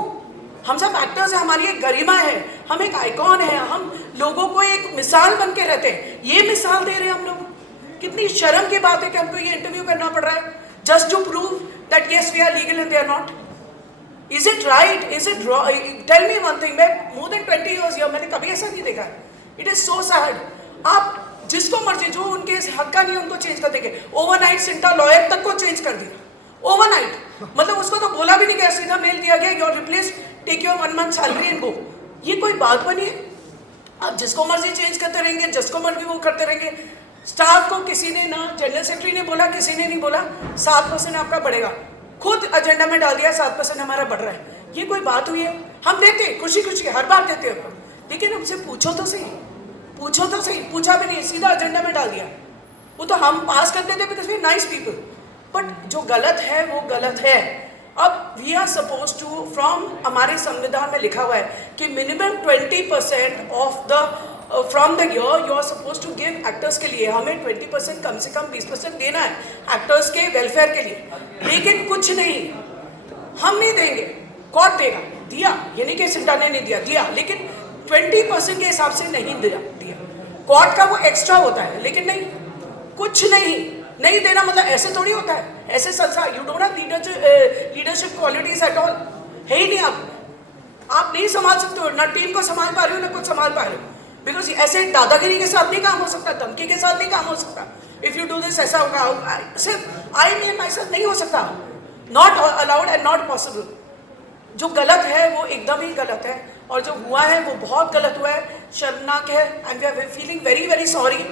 हम सब एक्टर्स हैं, हमारी एक गरिमा है, हम एक आइकॉन है, हम लोगों को एक मिसाल बन के रहते हैं। ये मिसाल दे रहे हैं हम लोग। कितनी शर्म की बात है कि हमको ये इंटरव्यू करना पड़ रहा है just to prove that yes we are legal and they are not. Is it right? Is it wrong? Tell me one thing, मैं मोर देन 20 years here, मैंने कभी ऐसा नहीं देखा। It is so sad. आप जिसको मर्जी, जो उनके हक का नहीं उनको चेंज कर देंगे। ओवरनाइट सिंटा लॉयर तक को चेंज कर दिया, ओवरनाइट। मतलब उसको तो बोला भी नहीं गया, सीधा मेल दिया गया, your replace, take your 1 month salary and go. ये कोई बात बनी है? आप जिसको मर्जी चेंज करते रहेंगे, जिसको मर्जी वो करते रहेंगे। स्टाफ को किसी ने ना, जनरल सेक्रेटरी ने बोला, किसी ने नहीं बोला 7% आपका बढ़ेगा, खुद एजेंडा में डाल दिया 7% हमारा बढ़ रहा है। ये कोई बात हुई है? हम देते खुशी खुशी, हर बार देते हैं, लेकिन हमसे पूछो तो सही, पूछो तो सही। पूछा भी नहीं, सीधा एजेंडा में डाल दिया। वो तो हम पास कर देते because we nice people, but जो गलत है वो गलत है। अब we are suppose to, from हमारे संविधान में लिखा हुआ है कि minimum 20% of the from the year you are suppose to give actors के लिए, हमें 20% कम से कम 20% देना है एक्टर्स के वेलफेयर के लिए, लेकिन कुछ नहीं, हम नहीं देंगे, कोर्ट देगा। दिया, ये नहीं कि सिंटा ने नहीं दिया, दिया, लेकिन 20% के हिसाब से नहीं दिया। कोर्ट का वो एक्स्ट्रा होता है, लेकिन नहीं, कुछ नहीं देना मतलब ऐसे थोड़ी होता है। ऐसे संस्था, you don't have leadership qualities at all, है ही नहीं। आप नहीं संभाल सकते हो, ना टीम को संभाल पा रहे हो, ना कुछ संभाल पा रहे हो, बिकॉज ऐसे दादागिरी के साथ नहीं काम हो सकता, धमकी के साथ नहीं काम हो सकता। इफ यू डू दिस, ऐसा होगा, सिर्फ आई मी एंड माई सेल्फ नहीं हो सकता, not allowed and not possible. जो गलत है वो एकदम ही गलत है, और जो हुआ है वो बहुत गलत हुआ है, शर्मनाक है, and we are feeling very very sorry.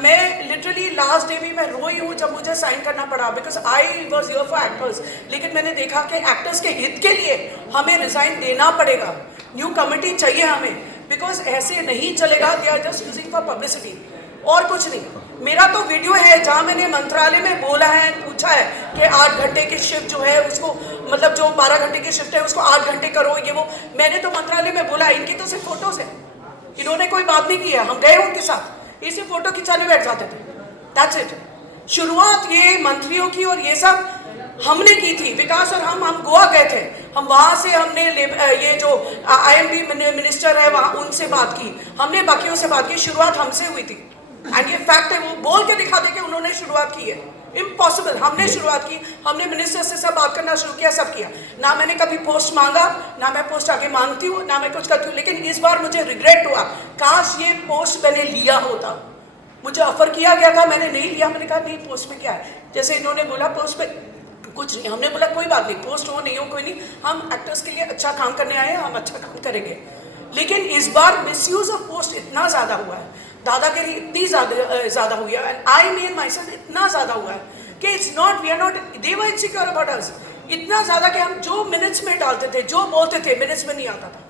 मैं लिटरली लास्ट डे भी मैं रोई हूँ जब मुझे साइन करना पड़ा, because I was here for actors, लेकिन मैंने देखा कि एक्टर्स के हित के लिए हमें रिजाइन देना पड़ेगा, न्यू कमेटी चाहिए हमें, बिकॉज ऐसे नहीं चलेगा। They are just using for publicity और कुछ नहीं। मेरा तो वीडियो है जहाँ मैंने मंत्रालय में बोला है, पूछा है कि 8 घंटे की शिफ्ट जो है उसको, मतलब जो 12 घंटे की शिफ्ट है उसको 8 घंटे करो, ये वो मैंने तो मंत्रालय में बोला। इनकी तो सिर्फ फोटोज है, इन्होंने कोई बात नहीं की है। हम गए उनके साथ, इसी फोटो खिंचाने बैठ जाते थे, दैट्स इट। शुरुआत ये मंत्रियों की और ये सब हमने की थी, विकास और हम गोवा गए थे, हम वहाँ से हमने ये जो IMB मिनिस्टर है वहाँ उनसे बात की, हमने बाकियों से बात की, शुरुआत हमसे हुई थी। एंड ये फैक्ट है, वो बोल के दिखा दे कि उन्होंने शुरुआत की है, इम्पॉसिबल। हमने शुरुआत की, हमने मिनिस्टर से सब बात करना शुरू किया, सब किया। ना मैंने कभी पोस्ट मांगा, ना मैं पोस्ट आगे मांगती हूँ, ना मैं कुछ करती हूँ, लेकिन इस बार मुझे रिग्रेट हुआ, काश ये पोस्ट मैंने लिया होता। मुझे ऑफर किया गया था, मैंने नहीं लिया। मैंने कहा नहीं, पोस्ट में क्या है, जैसे इन्होंने बोला पोस्ट में कुछ नहीं, हमने बोला कोई बात नहीं, पोस्ट हो नहीं हो कोई नहीं, हम एक्टर्स के लिए अच्छा काम करने आए हैं, हम अच्छा काम करेंगे। लेकिन इस बार मिसयूज ऑफ पोस्ट इतना ज़्यादा हुआ है, दादागिरी इतनी ज़्यादा हुई है, and I mean myself इतना ज़्यादा हुआ है कि it's not, we are not, they were insecure about us, इतना ज़्यादा कि हम जो मिनट्स में डालते थे, जो बोलते थे, मिनट्स में नहीं आता था,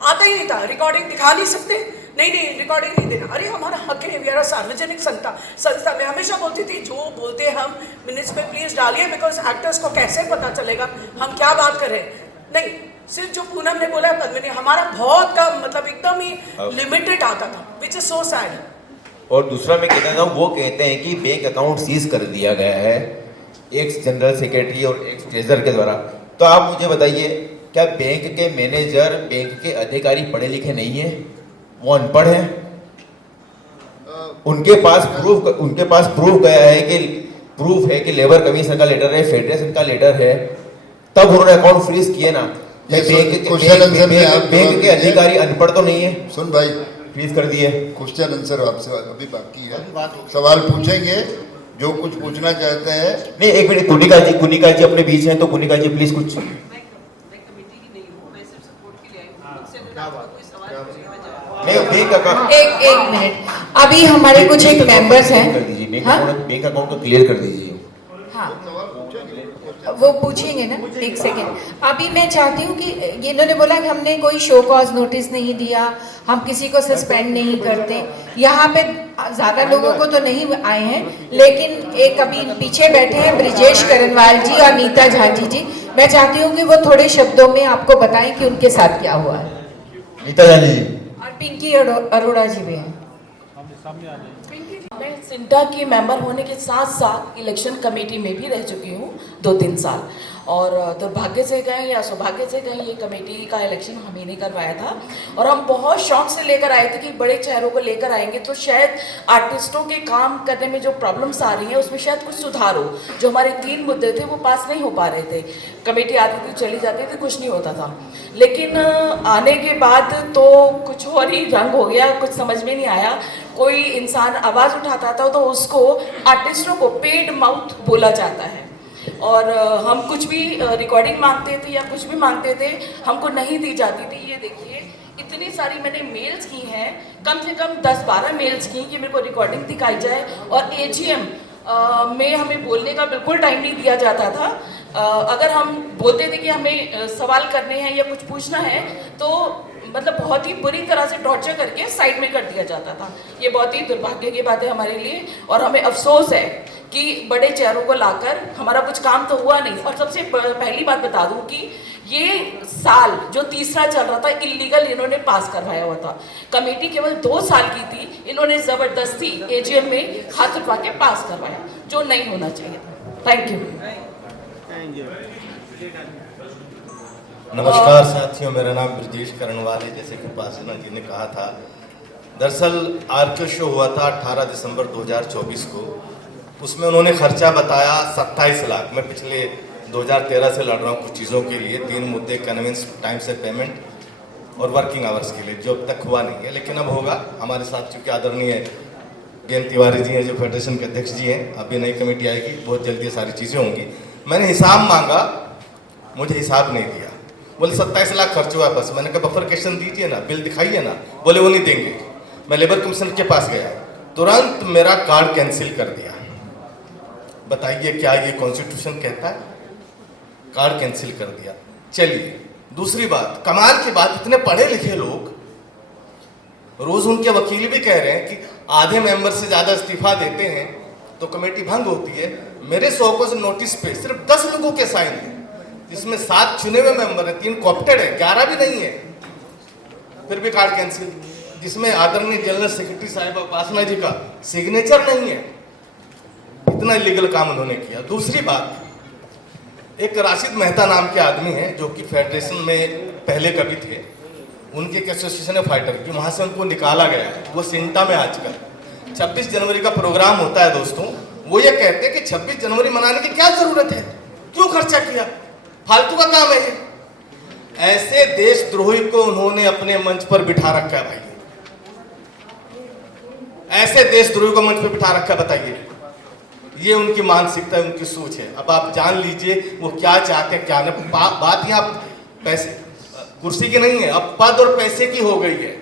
आता ही नहीं था। रिकॉर्डिंग दिखा नहीं सकते, नहीं रिकॉर्डिंग नहीं देना, अरे हमारा हक है, वी आर सार्वजनिक संस्था। मैं हमेशा बोलती थी जो बोलते हम मिनट्स में प्लीज डालिए, बिकॉज एक्टर्स को कैसे पता चलेगा हम क्या बात कर रहे हैं। नहीं, सिर्फ जो पूनम ने बोला है, पद्मिनी, हमारा बहुत कम, मतलब एकदम ही लिमिटेड आता था, विच इज सो सैड। और दूसरा मैं कहता हूँ, वो कहते हैं कि बैंक अकाउंट सीज कर दिया गया है एक्स जनरल सेक्रेटरी और एक्स ट्रेजर के द्वारा। तो आप मुझे बताइए, क्या बैंक के मैनेजर, बैंक के अधिकारी पढ़े लिखे नहीं है, वो अनपढ़ हैं? उनके पास प्रूफ है कि लेबर कमीशन का लेटर है, फेडरेशन का लेटर है, तब उन्होंने अकाउंट फ्रीज किए ना। बैंक के अधिकारी अनपढ़ तो नहीं है? सुन भाई, फ्रीज कर दिए। क्वेश्चन आंसर आपसे अभी बाकी है, सवाल पूछेंगे जो कुछ पूछना चाहते हैं। नहीं, एक मिनट, कुनिका जी अपने बीच हैं, तो कुनिका जी प्लीज कुछ। एक मिनट, अभी हमारे कुछ एक मेंबर्स हैं, कर दीजिए, बैंक अकाउंट को क्लियर कर दीजिए। हाँ वो पूछेंगे ना, एक सेकेंड। अभी मैं चाहती हूँ कि इन्होंने बोला कि हमने कोई शो कॉज नोटिस नहीं दिया, हम किसी को सस्पेंड नहीं करते। यहाँ पे ज़्यादा लोगों को तो नहीं आए हैं, लेकिन एक अभी पीछे बैठे हैं ब्रिजेश करनवाल जी और नीता झांझी जी, मैं चाहती हूँ कि वो थोड़े शब्दों में आपको बताएं कि उनके साथ क्या हुआ है। नीता झांझी जी और पिंकी अरोड़ा जी भी हैं। मैं सिंटा की मेंबर होने के साथ साथ इलेक्शन कमेटी में भी रह चुकी हूँ 2-3 साल, और दुर्भाग्य से कहें या सौभाग्य से कहें, ये कमेटी का इलेक्शन हम ही ने करवाया था। और हम बहुत शौक से लेकर आए थे कि बड़े चेहरों को लेकर आएंगे तो शायद आर्टिस्टों के काम करने में जो प्रॉब्लम्स आ रही हैं उसमें शायद कुछ सुधार हो। जो हमारे 3 मुद्दे थे वो पास नहीं हो पा रहे थे, कमेटी आती थी चली जाती थी, कुछ नहीं होता था। लेकिन आने के बाद तो कुछ और ही रंग हो गया, कुछ समझ में नहीं आया। कोई इंसान आवाज़ उठाता था तो उसको आर्टिस्टों को पेड माउथ बोला जाता है, और हम कुछ भी रिकॉर्डिंग मांगते थे या कुछ भी मांगते थे, हमको नहीं दी जाती थी। ये देखिए, इतनी सारी मैंने मेल्स की हैं, कम से कम 10-12 मेल्स की कि मेरे को रिकॉर्डिंग दिखाई जाए। और AGM में हमें बोलने का बिल्कुल टाइम नहीं दिया जाता था। अगर हम बोलते थे कि हमें सवाल करने हैं या कुछ पूछना है तो मतलब बहुत ही बुरी तरह से टॉर्चर करके साइड में कर दिया जाता था। ये बहुत ही दुर्भाग्य की बात है हमारे लिए, और हमें अफसोस है कि बड़े चेहरों को लाकर हमारा कुछ काम तो हुआ नहीं। और सबसे पहली बात बता दूं कि ये साल जो तीसरा चल रहा था इलीगल इन्होंने पास करवाया हुआ था। कमेटी केवल 2 साल की थी, इन्होंने जबरदस्ती एजीएम में हाथ उठवा के पास करवाया, जो नहीं होना चाहिए था। Thank you. नमस्कार साथियों, मेरा नाम ब्रजेश करणवाल है। जैसे कि उपासना जी ने कहा था, दरअसल आरके शो हुआ था 18 दिसंबर 2024 को। उसमें उन्होंने खर्चा बताया 27 लाख। मैं पिछले 2013 से लड़ रहा हूँ कुछ चीज़ों के लिए, 3 मुद्दे, कन्वेंस टाइम से पेमेंट और वर्किंग आवर्स के लिए, जो अब तक हुआ नहीं है, लेकिन अब होगा। हमारे साथ चूँकि आदरणीय बेन तिवारी जी हैं जो फेडरेशन के अध्यक्ष जी हैं, अभी नई कमेटी आएगी, बहुत जल्दी ये सारी चीज़ें होंगी। मैंने हिसाब मांगा, मुझे हिसाब नहीं दिया, बोले 27 लाख खर्च हुआ बस। मैंने कहा बफरकेशन दीजिए ना, बिल दिखाइए ना, बोले वो नहीं देंगे। मैं लेबर कमीशनर के पास गया, तुरंत मेरा कार्ड कैंसिल कर दिया। बताइए क्या ये कॉन्स्टिट्यूशन कहता है? कार्ड कैंसिल कर दिया। चलिए दूसरी बात, कमाल की बात, इतने पढ़े लिखे लोग, रोज उनके वकील भी कह रहे हैं कि आधे मेंबर से ज्यादा इस्तीफा देते हैं तो कमेटी भंग होती है। मेरे 100 नोटिस पे सिर्फ 10 लोगों के साइन हैं, जिसमें 7 चुने हुए मेंबर हैं, 3 कॉप्टेड है, 11 भी नहीं है, फिर भी कार्ड कैंसिल। जिसमें आदरणीय जनरल सेक्रेटरी साहिबा उपासना जी का सिग्नेचर नहीं है। इतना इलीगल काम उन्होंने किया। दूसरी बात, एक राशिद मेहता नाम के आदमी हैं जो कि फेडरेशन में पहले कभी थे, उनकी एक एसोसिएशन है फाइटर की, वहाँ से उनको निकाला गया है। वो सिंटा में आजकल 26 जनवरी का प्रोग्राम होता है दोस्तों, वो ये कहते हैं कि 26 जनवरी मनाने की क्या जरूरत है, क्यों खर्चा किया, फालतू का काम है ये। ऐसे देशद्रोही को उन्होंने अपने मंच पर बिठा रखा है भाई, ऐसे देशद्रोही को मंच पर बिठा रखा है। बताइए, ये उनकी मानसिकता है, उनकी सोच है। अब आप जान लीजिए वो क्या चाहते हैं क्या नहीं। बात यहाँ पैसे कुर्सी की नहीं है, अब पद और पैसे की हो गई है।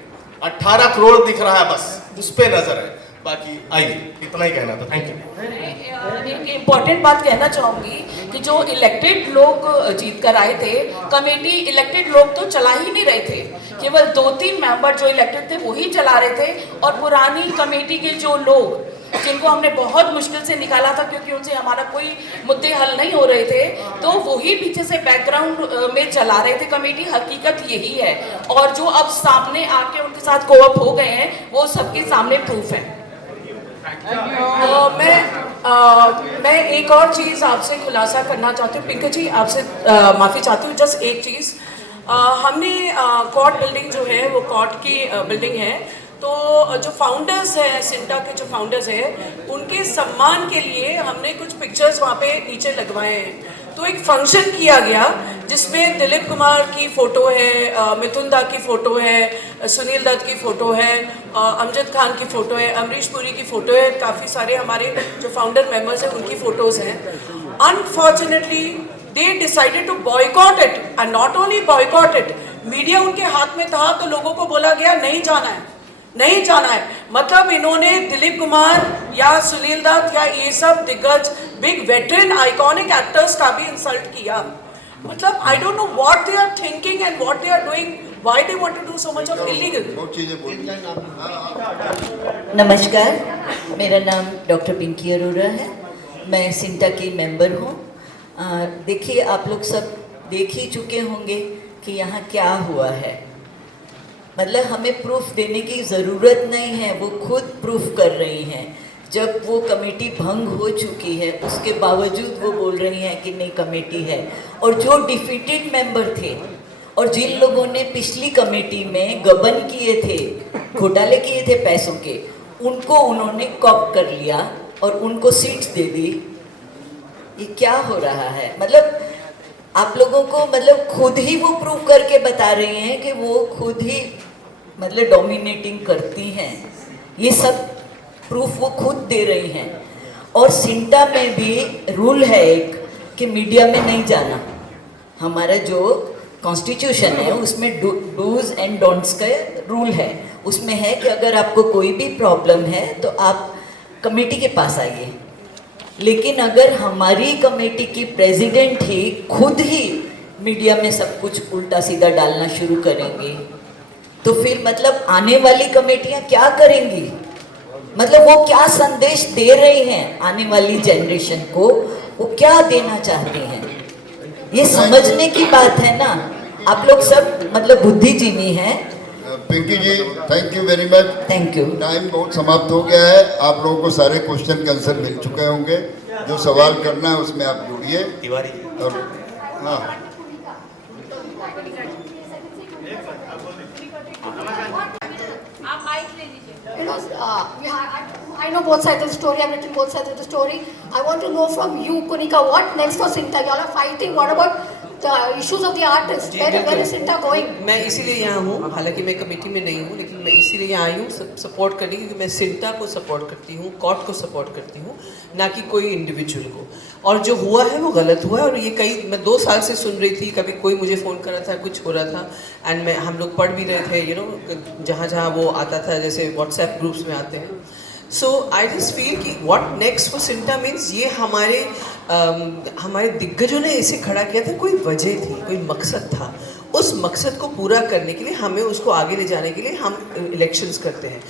18 करोड़ दिख रहा है, बस उस पे नजर है। बाकी आइए, इतना ही कहना था। Thank you. एक इम्पॉर्टेंट बात कहना चाहूंगी कि जो इलेक्टेड लोग जीत कर आए थे, कमेटी इलेक्टेड लोग तो चला ही नहीं रहे थे, केवल 2-3 मेंबर जो इलेक्टेड थे वही चला रहे थे। और पुरानी कमेटी के जो लोग जिनको हमने बहुत मुश्किल से निकाला था क्योंकि उनसे हमारा कोई मुद्दे हल नहीं हो रहे थे, तो वही पीछे से बैकग्राउंड में चला रहे थे कमेटी। हकीकत यही है, और जो अब सामने आके उनके साथ कोऑप हो गए हैं वो सबके सामने प्रूफ है। मैं एक और चीज़ आपसे खुलासा करना चाहती हूँ। पिंकू जी, आपसे माफ़ी चाहती हूँ। जस्ट एक चीज़, हमने कोर्ट बिल्डिंग जो है वो कोर्ट की बिल्डिंग है, तो जो फाउंडर्स हैं, सिंटा के जो फाउंडर्स हैं, उनके सम्मान के लिए हमने कुछ पिक्चर्स वहाँ पे नीचे लगवाए हैं। तो एक फंक्शन किया गया जिसमें दिलीप कुमार की फ़ोटो है, मिथुन दा की फ़ोटो है, सुनील दत्त की फ़ोटो है, अमजद खान की फ़ोटो है, अमरीश पुरी की फ़ोटो है, काफ़ी सारे हमारे जो फाउंडर मेंबर्स हैं उनकी फ़ोटोज़ हैं। Unfortunately they decided to boycott it, and not only boycott it, media उनके हाथ में था तो लोगों को बोला गया नहीं जाना है, नहीं जाना है। मतलब इन्होंने दिलीप कुमार या सुनील दत्त या ये सब दिग्गज बिग वेटरन आइकॉनिक एक्टर्स का भी इंसल्ट किया। मतलब I don't know what they are thinking and what they are doing, why they want to do so much of illegal. नमस्कार, मेरा नाम डॉक्टर पिंकी अरोरा है, मैं सिंटा की मेंबर हूँ। देखिए, आप लोग सब देख ही चुके होंगे कि यहाँ क्या हुआ है। मतलब हमें प्रूफ देने की ज़रूरत नहीं है, वो खुद प्रूफ कर रही हैं। जब वो कमेटी भंग हो चुकी है उसके बावजूद वो बोल रही हैं कि नहीं कमेटी है। और जो डिफीटेड मेंबर थे और जिन लोगों ने पिछली कमेटी में गबन किए थे, घोटाले किए थे पैसों के, उनको उन्होंने कॉप कर लिया और उनको सीट्स दे दी। ये क्या हो रहा है? मतलब आप लोगों को मतलब खुद ही वो प्रूव करके बता रही हैं कि वो खुद ही मतलब डोमिनेटिंग करती हैं। ये सब प्रूफ वो खुद दे रही हैं। और सिंटा में भी रूल है एक कि मीडिया में नहीं जाना। हमारा जो कॉन्स्टिट्यूशन है उसमें डूज एंड डोंट्स का रूल है। उसमें है कि अगर आपको कोई भी प्रॉब्लम है तो आप कमेटी के पास आइए। लेकिन अगर हमारी कमेटी की प्रेसिडेंट ही खुद ही मीडिया में सब कुछ उल्टा सीधा डालना शुरू करेंगी तो फिर मतलब आने वाली कमेटियां क्या करेंगी? मतलब वो क्या संदेश दे रही हैं आने वाली जनरेशन को, वो क्या देना चाहती हैं? ये समझने की बात है ना। आप लोग सब मतलब बुद्धिजीवी हैं। Pinky ji thank you very much. Thank you. Time बहुत समाप्त हो गया है। आप लोगों को सारे क्वेश्चन के आंसर मिल चुके होंगे। जो सवाल करना है उसमें आप जुड़िए। तिवारी और हाँ You know, I know both sides of the story. I've written both sides of the story. I want to know from you, Kunika, what next for Sinta? You all are fighting. What about the issues of the artists? Where is Sinta going? मैं इसीलिए यहाँ हूँ, हालांकि मैं कमेटी में नहीं हूँ, लेकिन मैं इसीलिए यहाँ आई हूँ सपोर्ट करने, क्योंकि मैं सिंटा को सपोर्ट करती हूँ, कॉट को सपोर्ट करती हूँ, ना कि कोई इंडिविजुअल को। और जो हुआ है वो गलत हुआ है। और ये मैं 2 साल से सुन रही थी, कभी कोई मुझे फ़ोन कर रहा था, कुछ हो रहा था, एंड हम लोग पढ़ भी रहे थे, यू नो, जहाँ जहाँ वो आता था, जैसे व्हाट्सएप ग्रुप्स में आते हैं। सो आई जस्ट फील कि what next for CINTAA means ये हमारे दिग्गजों ने इसे खड़ा किया था, कोई वजह थी, कोई मकसद था। उस मकसद को पूरा करने के लिए, हमें उसको आगे ले जाने के लिए हम इलेक्शंस करते हैं।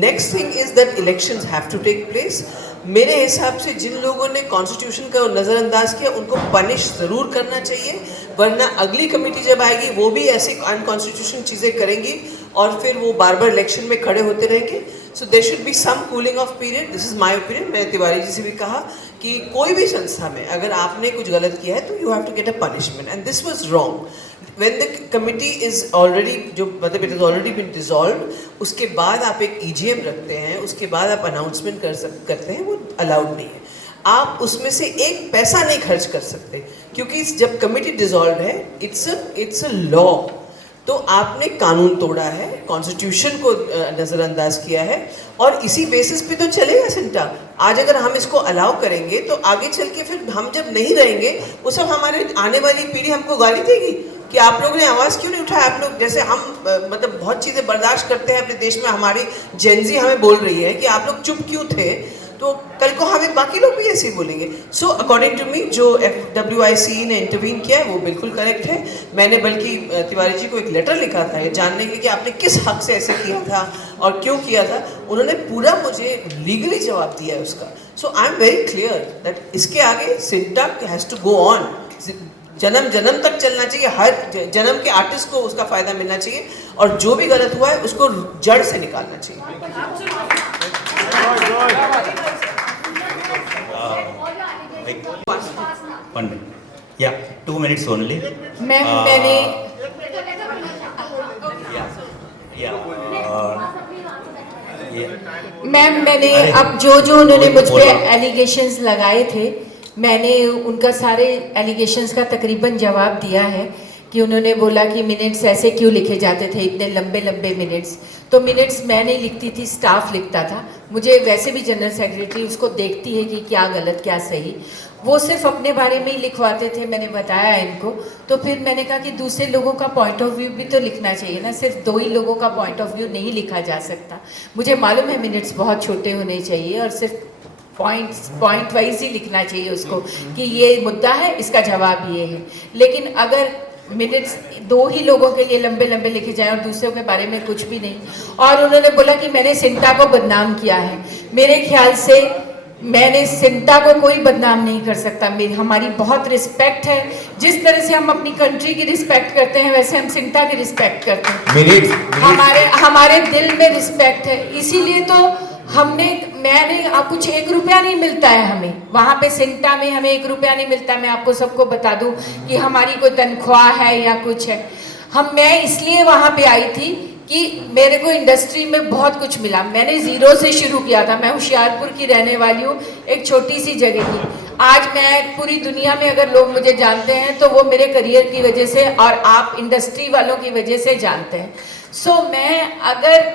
Next thing is that elections have to take place. मेरे हिसाब से जिन लोगों ने कॉन्स्टिट्यूशन का नज़रअंदाज किया उनको पनिश ज़रूर करना चाहिए, वरना अगली कमेटी जब आएगी वो भी ऐसे अनकॉन्स्टिट्यूशन चीज़ें करेंगी और फिर वो बार बार इलेक्शन में खड़े होते रहेंगे। So there should be some cooling off period. This is my opinion. मैंने तिवारी जी से भी कहा कि कोई भी संस्था में अगर आपने कुछ गलत किया है तो you have to get a punishment, and this was wrong. When the committee is already, जो मतलब it has already been dissolved, उसके बाद आप एक EGM रखते हैं, उसके बाद आप अनाउंसमेंट करते हैं, वो अलाउड नहीं है। आप उसमें से एक पैसा नहीं खर्च कर सकते, क्योंकि जब कमिटी डिसॉल्व है, इट्स अ लॉ। तो आपने कानून तोड़ा है, कॉन्स्टिट्यूशन को नज़रअंदाज किया है, और इसी बेसिस पे तो चलेगा सिंटा। आज अगर हम इसको अलाउ करेंगे तो आगे चल के फिर हम जब नहीं रहेंगे, वो सब हमारे आने वाली पीढ़ी हमको गाली देगी कि आप लोगों ने आवाज़ क्यों नहीं उठाया। आप लोग जैसे हम मतलब बहुत चीज़ें बर्दाश्त करते हैं अपने देश में, हमारी जेनजी हमें बोल रही है कि आप लोग चुप क्यों थे, तो कल को हमें बाकी लोग भी ऐसे ही बोलेंगे। सो अकॉर्डिंग टू मी जो FWIC ने इंटरवीन किया है वो बिल्कुल करेक्ट है। मैंने बल्कि तिवारी जी को एक लेटर लिखा था ये जानने के लिए कि आपने किस हक से ऐसे किया था और क्यों किया था। उन्होंने पूरा मुझे लीगली जवाब दिया है उसका। So I am very clear that इसके आगे CINTAA has to go on, जन्म जन्म तक चलना चाहिए। हर जन्म के आर्टिस्ट को उसका फ़ायदा मिलना चाहिए, और जो भी गलत हुआ है उसको जड़ से निकालना चाहिए। Yeah, 2 minutes only. मैंने अब जो उन्होंने मुझ पे एलिगेशंस लगाए थे, मैंने उनका सारे एलिगेशंस का तकरीबन जवाब दिया है। कि उन्होंने बोला कि मिनट्स ऐसे क्यों लिखे जाते थे, इतने लंबे लंबे मिनट्स। तो मिनट्स मैं नहीं लिखती थी, स्टाफ लिखता था। मुझे वैसे भी जनरल सेक्रेटरी उसको देखती है कि क्या गलत क्या सही, वो सिर्फ अपने बारे में ही लिखवाते थे। मैंने बताया इनको, तो फिर मैंने कहा कि दूसरे लोगों का पॉइंट ऑफ व्यू भी तो लिखना चाहिए ना, सिर्फ 2 ही लोगों का पॉइंट ऑफ व्यू नहीं लिखा जा सकता। मुझे मालूम है मिनट्स बहुत छोटे होने चाहिए और सिर्फ पॉइंट वाइज ही लिखना चाहिए उसको कि ये मुद्दा है, इसका जवाब ये है। लेकिन अगर मिनट्स 2 ही लोगों के लिए लंबे लंबे लिखे जाएं और दूसरों के बारे में कुछ भी नहीं। और उन्होंने बोला कि मैंने सिंटा को बदनाम किया है। मेरे ख्याल से मैंने सिंटा को कोई बदनाम नहीं कर सकता। हमारी बहुत रिस्पेक्ट है, जिस तरह से हम अपनी कंट्री की रिस्पेक्ट करते हैं वैसे हम सिंटा की रिस्पेक्ट करते हैं। हमारे दिल में रिस्पेक्ट है, इसीलिए तो मैंने कुछ 1 रुपया नहीं मिलता है हमें वहाँ पे सिंटा में, हमें 1 रुपया नहीं मिलता है। मैं आपको सबको बता दूं कि हमारी कोई तनख्वाह है या कुछ है। मैं इसलिए वहाँ पे आई थी कि मेरे को इंडस्ट्री में बहुत कुछ मिला। मैंने 0 से शुरू किया था। मैं होशियारपुर की रहने वाली हूँ, एक छोटी सी जगह की। आज मैं पूरी दुनिया में अगर लोग मुझे जानते हैं तो वो मेरे करियर की वजह से और आप इंडस्ट्री वालों की वजह से जानते हैं।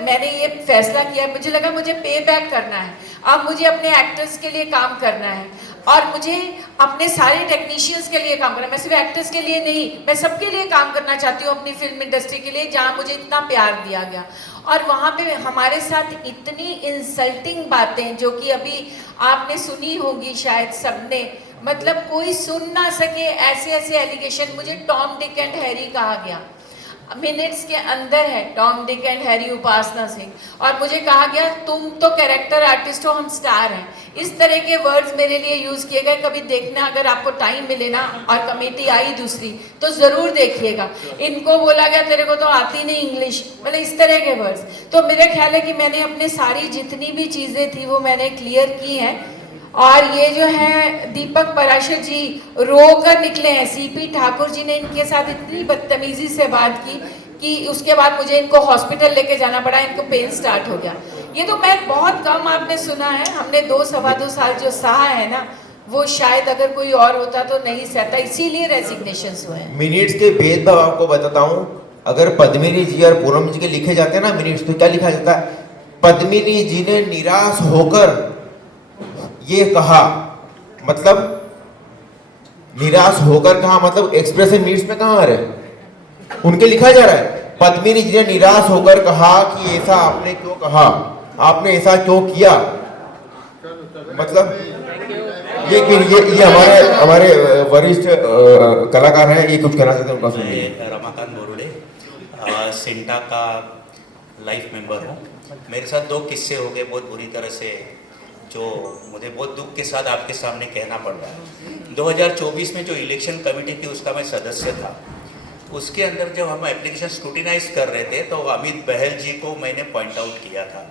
मैंने ये फैसला किया, मुझे लगा मुझे पे बैक करना है। अब मुझे अपने एक्टर्स के लिए काम करना है और मुझे अपने सारे टेक्नीशियंस के लिए काम करना है। मैं सिर्फ एक्टर्स के लिए नहीं, मैं सबके लिए काम करना चाहती हूँ, अपनी फिल्म इंडस्ट्री के लिए, जहाँ मुझे इतना प्यार दिया गया। और वहाँ पे हमारे साथ इतनी इंसल्टिंग बातें जो कि अभी आपने सुनी होगी शायद सबने, मतलब कोई सुन ना सके ऐसे ऐसे एलिगेशन। मुझे टॉम डिक एंड हैरी कहा गया। मिनट्स के अंदर है टॉम डिक एंड हैरी उपासना सिंह और मुझे कहा गया तुम तो कैरेक्टर आर्टिस्ट हो, हम स्टार हैं। इस तरह के वर्ड्स मेरे लिए यूज़ किए गए। कभी देखना, अगर आपको टाइम मिले ना और कमेटी आई दूसरी तो ज़रूर देखिएगा। इनको बोला गया तेरे को तो आती नहीं इंग्लिश, मतलब इस तरह के वर्ड्स। तो मेरा ख्याल है कि मैंने अपने सारी जितनी भी चीज़ें थी वो मैंने क्लियर की हैं। और ये जो है दीपक पराशर जी रो कर निकले हैं। सीपी ठाकुर जी ने इनके साथ इतनी बदतमीजी से बात की कि उसके बाद मुझे इनको हॉस्पिटल लेके जाना पड़ा, इनको पेन स्टार्ट हो गया। ये तो मैं बहुत कम आपने सुना है, हमने 2-2.25 साल जो सहा है ना, वो शायद अगर कोई और होता तो नहीं सहता, इसीलिए रेजिग्नेशंस हुए हैं। मिनट्स के भेदभाव आपको बताता हूँ। अगर पद्मिनी जी और पूनम जी के लिखे जाते हैं ना मिनट्स, तो क्या लिखा जाता है? पद्मिनी जी ने निराश होकर ये कहा, मतलब निराश होकर कहा, मतलब एक्सप्रेशन मिनट्स में कहाँ आ रहे हैं? उनके लिखा जा रहा है पद्मिनी जी ने निराश होकर कहा कि ऐसा आपने क्यों कहा, आपने ऐसा क्यों किया। मतलब ये हमारे वरिष्ठ कलाकार हैं, ये कुछ कहना चाहते हैं, उनका सुनिए। रमाकांत बोरुडे, सिंटा का लाइफ मेंबर हूँ। मेरे साथ 2 किस्से हो गए बहुत बुरी तरह से, जो मुझे बहुत दुख के साथ आपके सामने कहना पड़ रहा है। 2024 में जो इलेक्शन कमेटी थी उसका मैं सदस्य था। उसके अंदर जब हम एप्लीकेशन स्क्रूटिनाइज कर रहे थे तो अमित बहल जी को मैंने पॉइंट आउट किया था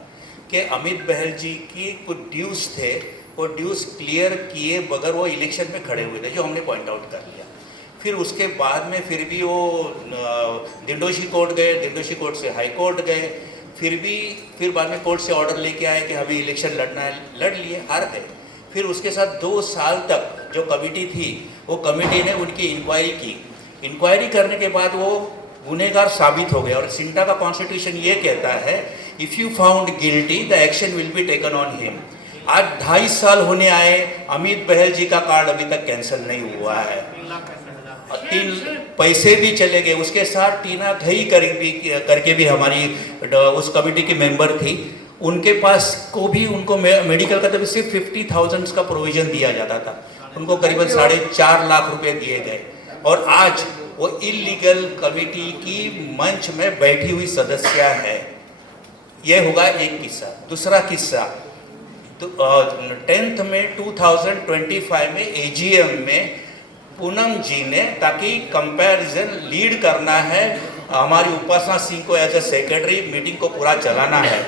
कि अमित बहल जी की कुछ ड्यूज थे, वो ड्यूज क्लियर किए बगैर वो इलेक्शन में खड़े हुए थे, जो हमने पॉइंट आउट कर लिया। फिर उसके बाद में फिर भी वो दिंडोशी कोर्ट गए, दिंडोशी कोर्ट से हाई कोर्ट गए, फिर बाद में कोर्ट से ऑर्डर लेके आए कि हमें इलेक्शन लड़ना है, लड़ लिए, हार गए। फिर उसके साथ 2 साल तक जो कमेटी थी वो कमेटी ने उनकी इंक्वायरी की। इंक्वायरी करने के बाद वो गुनहगार साबित हो गया। और सिंटा का कॉन्स्टिट्यूशन ये कहता है if you found guilty the action will be taken on him. आज 2.5 साल होने आए, अमित बहल जी का कार्ड अभी तक कैंसिल नहीं हुआ है, 3 पैसे भी चले गए। उसके साथ टीना घई करके भी हमारी उस कमेटी की मेंबर थी, उनके पास को भी उनको मेडिकल का तो सिर्फ 50,000 का प्रोविजन दिया जाता था, उनको करीबन 4.5 लाख रुपए दिए गए। और आज वो इलीगल कमेटी की मंच में बैठी हुई सदस्य है। ये होगा एक किस्सा। दूसरा किस्सा, तो 10th में 2025 में AGM में पूनम जी ने, ताकि कंपैरिजन लीड करना है, हमारी उपासना सिंह को एज ए सेक्रेटरी मीटिंग को पूरा चलाना है,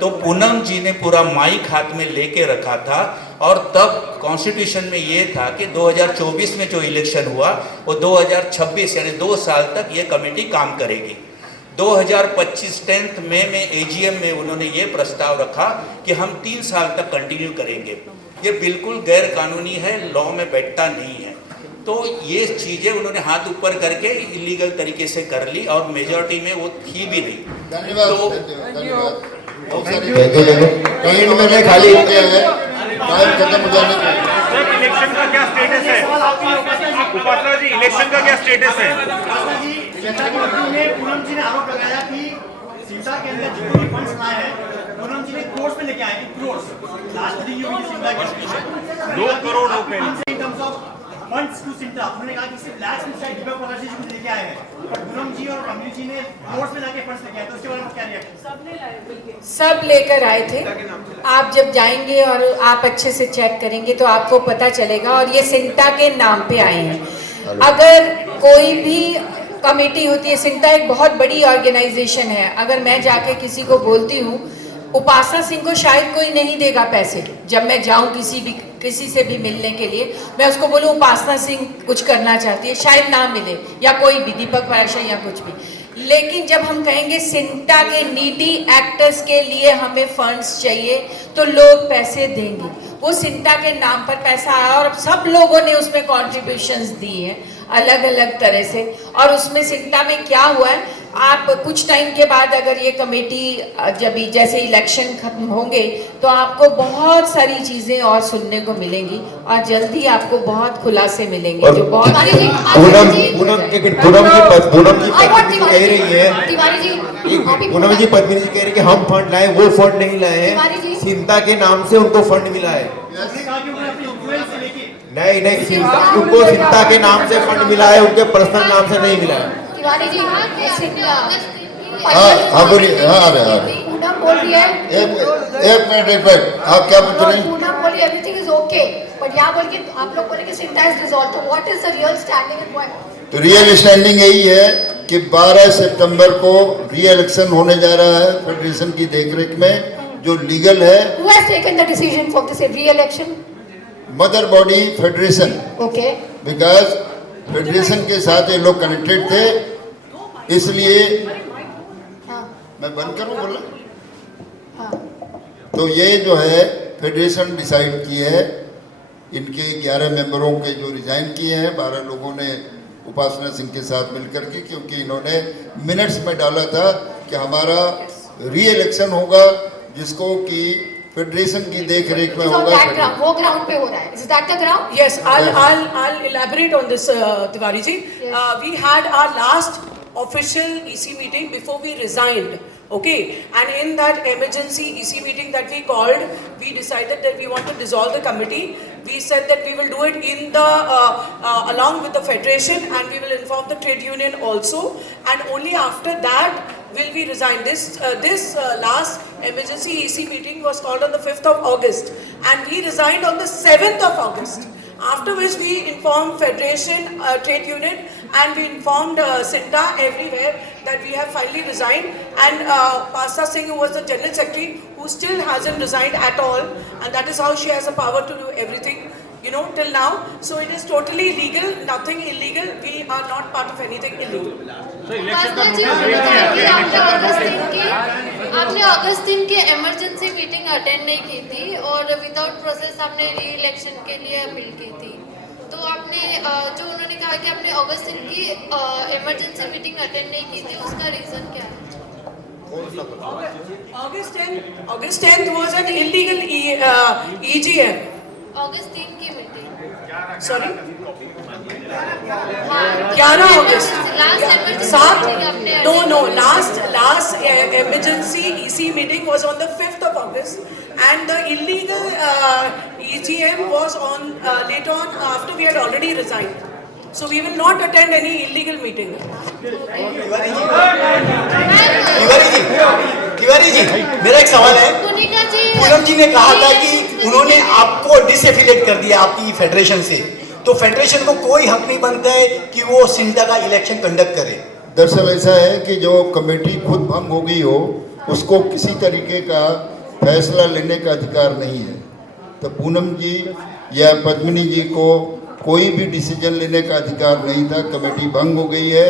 तो पूनम जी ने पूरा माइक हाथ में लेके रखा था। और तब कॉन्स्टिट्यूशन में ये था कि 2024 में जो इलेक्शन हुआ वो 2026 यानी 2 साल तक ये कमेटी काम करेगी। 2025 10th मई में AGM में उन्होंने ये प्रस्ताव रखा कि हम 3 साल तक कंटिन्यू करेंगे। ये बिल्कुल गैर कानूनी है, लॉ में बैठता नहीं है। तो ये चीज़ें उन्होंने हाथ ऊपर करके इलीगल तरीके से कर ली और मेजॉरिटी में वो थी भी नहीं। में खाली खत्म हो जाने इलेक्शन का क्या स्टेटस है? उपासना जी, इलेक्शन का क्या स्टेटस है? पूनम जी ने आरोप लगाया कि सिंटा के अंदर जितने फंड्स आए हैं पूनम जी ने करोड़ में लेके आए, करोड़। लास्ट दिन ये सिंटा के स्पीच 2 करोड़ रुपए in terms of funds to सिंटा। उन्होंने कहा कि सिर्फ लैक्स में शायद दीपक पराशर जी को लेके आए हैं, पर पूनम जी और कमली जी ने करोड़ में लाके फंड्स लेके आए, तो उसके बारे में क्या रिएक्शन? सब लेकर आए थे। आप जब जाएंगे और आप अच्छे से चेक करेंगे तो आपको पता चलेगा। और ये सिंटा के नाम पे आए हैं। अगर कोई भी कमेटी होती है, सिंटा एक बहुत बड़ी ऑर्गेनाइजेशन है, अगर मैं जाके किसी को बोलती हूँ उपासना सिंह को शायद कोई नहीं देगा पैसे, जब मैं जाऊँ किसी से भी मिलने के लिए, मैं उसको बोलूँ उपासना सिंह कुछ करना चाहती है, शायद ना मिले, या कोई भी दीपक पराशर या कुछ भी। लेकिन जब हम कहेंगे सिंटा के नीडी एक्टर्स के लिए हमें फंड्स चाहिए तो लोग पैसे देंगे। वो सिंटा के नाम पर पैसा आया और सब लोगों ने उसमें कॉन्ट्रीब्यूशंस दी हैं अलग अलग तरह से। और उसमें सिंटा में क्या हुआ है, आप कुछ टाइम के बाद अगर ये कमेटी जब जैसे इलेक्शन खत्म होंगे तो आपको बहुत सारी चीजें और सुनने को मिलेंगी और जल्दी आपको बहुत खुलासे मिलेंगे जो बहुत पूनम जी पद्मिनी जी कह रही है कि हम फंड लाए, वो फंड नहीं लाए हैं, सिंटा के नाम से उनको फंड मिला है। नहीं, उनको सिंटा के नाम से फंड मिला है, उनके पर्सनल नाम से नहीं मिला है। तिवारी जी हाँ बोलिए, हाँ आ रहे पूनम बोल रही है, एक मिनट आप क्या पूछ रहे हैं? पूनम बोल रही है एवरीथिंग इज ओके, बट यहाँ बोल के आप लोग बोले कि सिंटा इज डिसॉल्व, तो what is the real standing and what? तो रियल स्टैंडिंग यही है कि 12 सितंबर को री इलेक्शन होने जा रहा है फेडरेशन की देखरेख में, जो लीगल है। Who has taken the decision for this re-election? Mother body federation, Okay. Because federation के साथ ये लोग कनेक्टेड थे, इसलिए मैं बंद करूं बोला। तो ये जो है फेडरेशन डिसाइड की है, इनके 11 मेंबरों के जो रिजाइन किए हैं, 12 लोगों ने उपासना सिंह के साथ मिलकर के, क्योंकि इन्होंने मिनट्स में डाला था कि हमारा री इलेक्शन होगा जिसको कि फेडरेशन की देख रेख में होगा। वो ग्राउंड पे हो रहा है। Is that the ground? Yes, I'll elaborate on this, Tiwari ji. We had our last official EC meeting before we resigned. Okay, and in that emergency EC meeting that we called, we decided that we want to dissolve the committee. We said that we will do it in the along with the federation, and we will inform the trade union also. And only after that will we resign. This last emergency EC meeting was called on the 5th of August, and we resigned on the 7th of August. After which we informed Federation, Trade Union, and we informed Sinta everywhere that we have finally resigned. And Pasta Singh, who was the General Secretary, who still hasn't resigned at all, and that is how she has the power to do everything, you know, till now. So it is totally legal, nothing illegal. We are not part of anything illegal. आपने अगस्त दिन की इमरजेंसी मीटिंग अटेंड नहीं की थी और विदाउट प्रोसेस आपने री इलेक्शन के लिए अपील की थी, तो आपने जो उन्होंने कहा कि आपने अगस्त दिन की इमरजेंसी मीटिंग अटेंड नहीं की थी, उसका रीजन क्या है? August 10th was an illegal EGM. अगस्त 3 की meeting, Sorry? 11 August. Last emergency EC meeting was on the 5th of August, and the illegal EGM was on later on after we had already resigned. So we will not attend any illegal meeting. Tiwari ji, मेरा एक सवाल है। पूनम जी ने कहा था कि उन्होंने आपको डिसएफिलिएट कर दिया आपकी फेडरेशन से, तो फेडरेशन को कोई हक नहीं बनता है कि वो सिंटा का इलेक्शन कंडक्ट करे। दरअसल ऐसा है कि जो कमेटी खुद भंग हो गई हो, उसको किसी तरीके का फैसला लेने का अधिकार नहीं है। तो पूनम जी या पद्मिनी जी को कोई भी डिसीजन लेने का अधिकार नहीं था। कमेटी भंग हो गई है,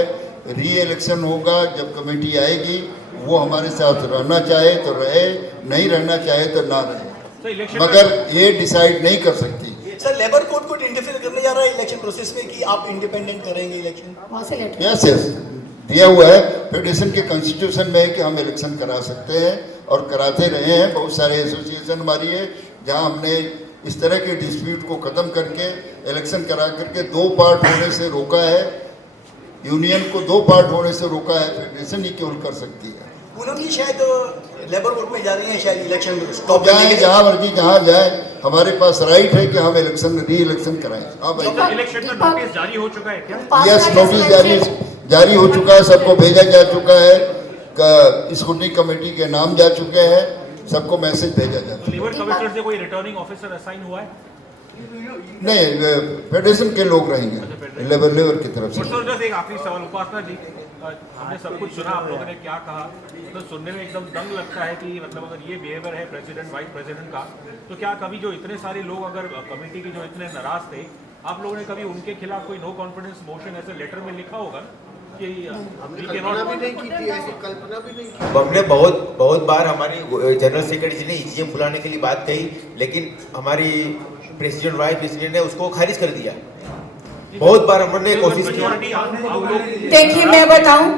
री इलेक्शन होगा। जब कमेटी आएगी वो हमारे साथ रहना चाहे तो रहे, नहीं रहना चाहे तो ना रहे, मगर ये डिसाइड नहीं कर सकती। सर, लेबर कोड को इंटरफेयर करने जा रहा है इलेक्शन प्रोसेस में कि आप इंडिपेंडेंट करेंगे इलेक्शन? यस दिया हुआ है, फेडरेशन के कॉन्स्टिट्यूशन में है कि हम इलेक्शन करा सकते हैं और कराते रहे हैं। बहुत सारे एसोसिएशन हमारी है जहां हमने इस तरह के डिस्प्यूट को ख़त्म करके इलेक्शन करा करके 2 पार्ट होने से रोका है। यूनियन को 2 पार्ट होने से रोका है, फेडरेशन ही केवल कर सकती है। पूनम जी शायद लेबर कोर्ट में जा रही हैं, शायद इलेक्शन स्टॉप जाए, जहाँ मर्जी जहाँ जाए, हमारे पास राइट है कि हम इलेक्शन री इलेक्शन कराएं। हाँ भाई, इलेक्शन का नोटिस जारी हो चुका है क्या? यस, नोटिस जारी हो चुका है, सबको भेजा जा चुका है, स्क्रूटनी कमेटी के नाम जा चुके हैं, सबको मैसेज भेजा जा चुका है। लेबर कमिश्नर से कोई रिटर्निंग ऑफिसर असाइन हुआ है? नहीं, फेडरेशन के लोग रहेंगे, लेबर की तरफ से। सर, एक आखिरी सवाल, उपासना जी, हमने सब कुछ सुना, आप लोगों ने क्या कहा, तो सुनने में एकदम दंग लगता है कि मतलब अगर ये बिहेवियर है प्रेसिडेंट वाइस प्रेसिडेंट का, तो क्या कभी जो इतने सारे लोग अगर कमेटी के जो इतने नाराज थे, आप लोगों ने कभी उनके खिलाफ कोई नो कॉन्फिडेंस मोशन ऐसे लेटर में लिखा होगा कि कल्पना भी नहीं की थी, ऐसी कल्पना भी नहीं की? हमने बहुत बार हमारी जनरल सेक्रेटरी जी ने ईजीएम बुलाने के लिए बात कही, लेकिन हमारी प्रेसिडेंट वाइस प्रेसिडेंट ने उसको खारिज कर दिया। बहुत बार हमने कोशिश की। देखिए, मैं बताऊं,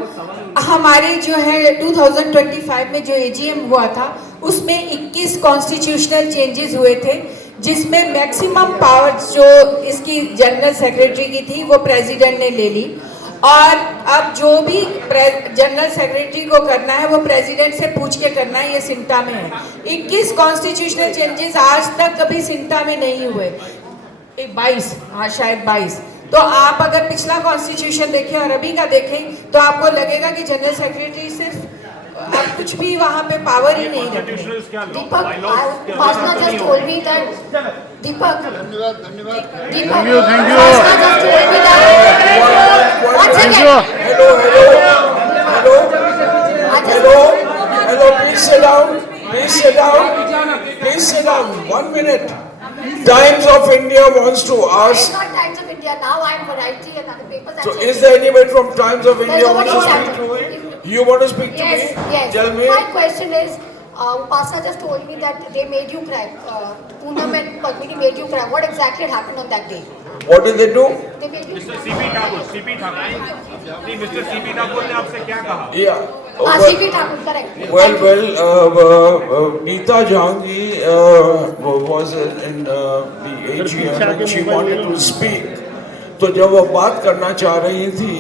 हमारे जो है 2025 में जो एजीएम हुआ था उसमें 21 कॉन्स्टिट्यूशनल चेंजेस हुए थे, जिसमें मैक्सिमम पावर्स जो इसकी जनरल सेक्रेटरी की थी वो प्रेसिडेंट ने ले ली, और अब जो भी जनरल सेक्रेटरी को करना है वो प्रेसिडेंट से पूछ के करना है। ये सिंटा में है। 21 कॉन्स्टिट्यूशनल चेंजेस आज तक कभी सिंटा में नहीं हुए। 22, हाँ शायद 22। तो आप अगर पिछला कॉन्स्टिट्यूशन देखें और अभी का देखें तो आपको लगेगा कि जनरल सेक्रेटरी सिर्फ आप कुछ भी वहाँ पे पावर ही नहीं रखते। Deepak, Upasana just told me that Deepak, Thank you. Upasana just told me that. One second. Hello, please sit down. Please sit down. Please sit down. 1 minute. Times of India wants to It's ask. not Times of India. Now I am Variety and other papers. So, is there anybody from Times of India There's wants to nobody speak to standing. me? You want to speak to Yes, me? yes. Tell me. My question is, Upasana just told me that they made you cry. Poonam and Padmini made you cry. What exactly had happened on that day? What did they do? They made you mister CP Thakur नहीं, मिस्टर सीपी ठाकुर ने आपसे क्या कहा? Yeah. CP Thakur, correct. Neeta Jahangi was in the AGM and she wanted to speak. तो जब वो बात करना चाह रही थी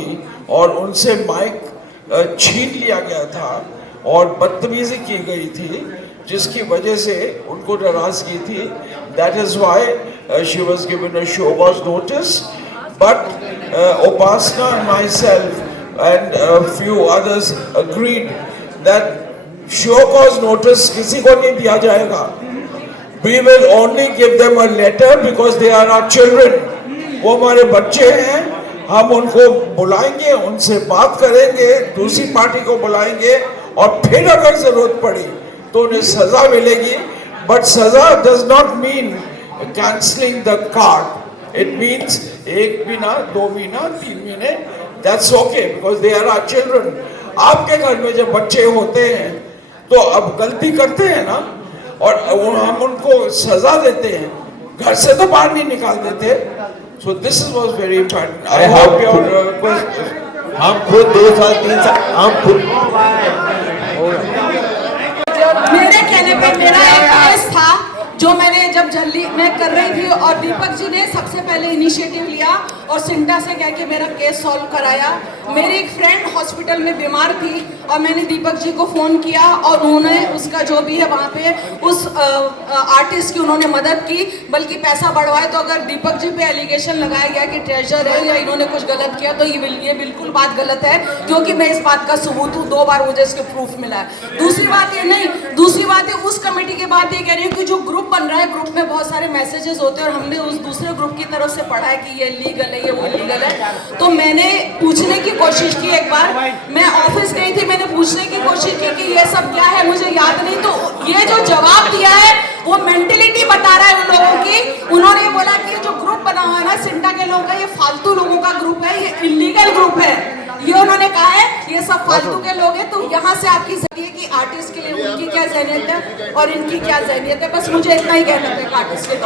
और उनसे माइक छीन लिया गया था और बदतमीजी की गई थी जिसकी वजह से उनको नाराजगी थी. That is why she was given a show cause notice. But Upasana and myself and a few others agreed that show cause notice किसी को नहीं दिया जाएगा. We will only give them a letter because they are our children. वो हमारे बच्चे हैं, हम उनको बुलाएंगे, उनसे बात करेंगे, दूसरी पार्टी को बुलाएंगे और फिर अगर जरूरत पड़ी तो उन्हें सजा मिलेगी. But सजा does not mean cancelling the card. It means 1 महीना, 2 महीना, 3 महीने. That's okay because they are our children. आपके घर में जब बच्चे होते हैं तो अब गलती करते हैं ना और हम उनको सजा देते हैं, घर से तो बाहर नहीं निकाल देते. So this was very important. I hope your question. हम खुद 2 साल 3 साल हम खुद मेरे कहने पे मेरा एक केस था जो मैंने जब जल्दी मैं कर रही थी और दीपक जी ने सबसे पहले इनिशिएटिव लिया और सिंटा से कह के मेरा केस सॉल्व कराया. मेरी एक फ्रेंड हॉस्पिटल में बीमार थी और मैंने दीपक जी को फ़ोन किया और उन्होंने उसका जो भी है वहाँ पे उस आर्टिस्ट की उन्होंने मदद की, बल्कि पैसा बढ़वाए. तो अगर दीपक जी पे एलिगेशन लगाया गया कि ट्रेजर है या इन्होंने कुछ गलत किया तो ये बिल्कुल बात गलत है, क्योंकि मैं इस बात का सबूत हूँ. 2 बार मुझे इसके प्रूफ मिला है. दूसरी बात है उस कमेटी के बाद ये कह रही हूँ कि जो ग्रुप बन रहा है, ग्रुप में बहुत सारे मैसेजेस होते हैं और हमने उस दूसरे ग्रुप की तरफ से पढ़ा है कि ये लीगल है, ये वो लीगल है. तो मैंने पूछने की कोशिश की, एक बार मैं ऑफिस गई थी, मैंने पूछने की कोशिश की कि ये सब क्या है, मुझे याद नहीं. तो ये जो जवाब दिया है वो मेंटेलिटी बता रहा है उन लोगों की. उन्होंने बोला कि जो ग्रुप बना हुआ है ना सिंटा के लोगों का, ये फालतू लोगों का ग्रुप है, ये इलीगल ग्रुप है. ये उन्होंने कहा है ये सब फालतू के लोग हैं. तो यहाँ से आपकी जरिए कि आर्टिस्ट के लिए उनकी क्या ज़हनियत है और इनकी क्या ज़हनियत है. बस मुझे इतना ही कहना था आर्टिस्ट के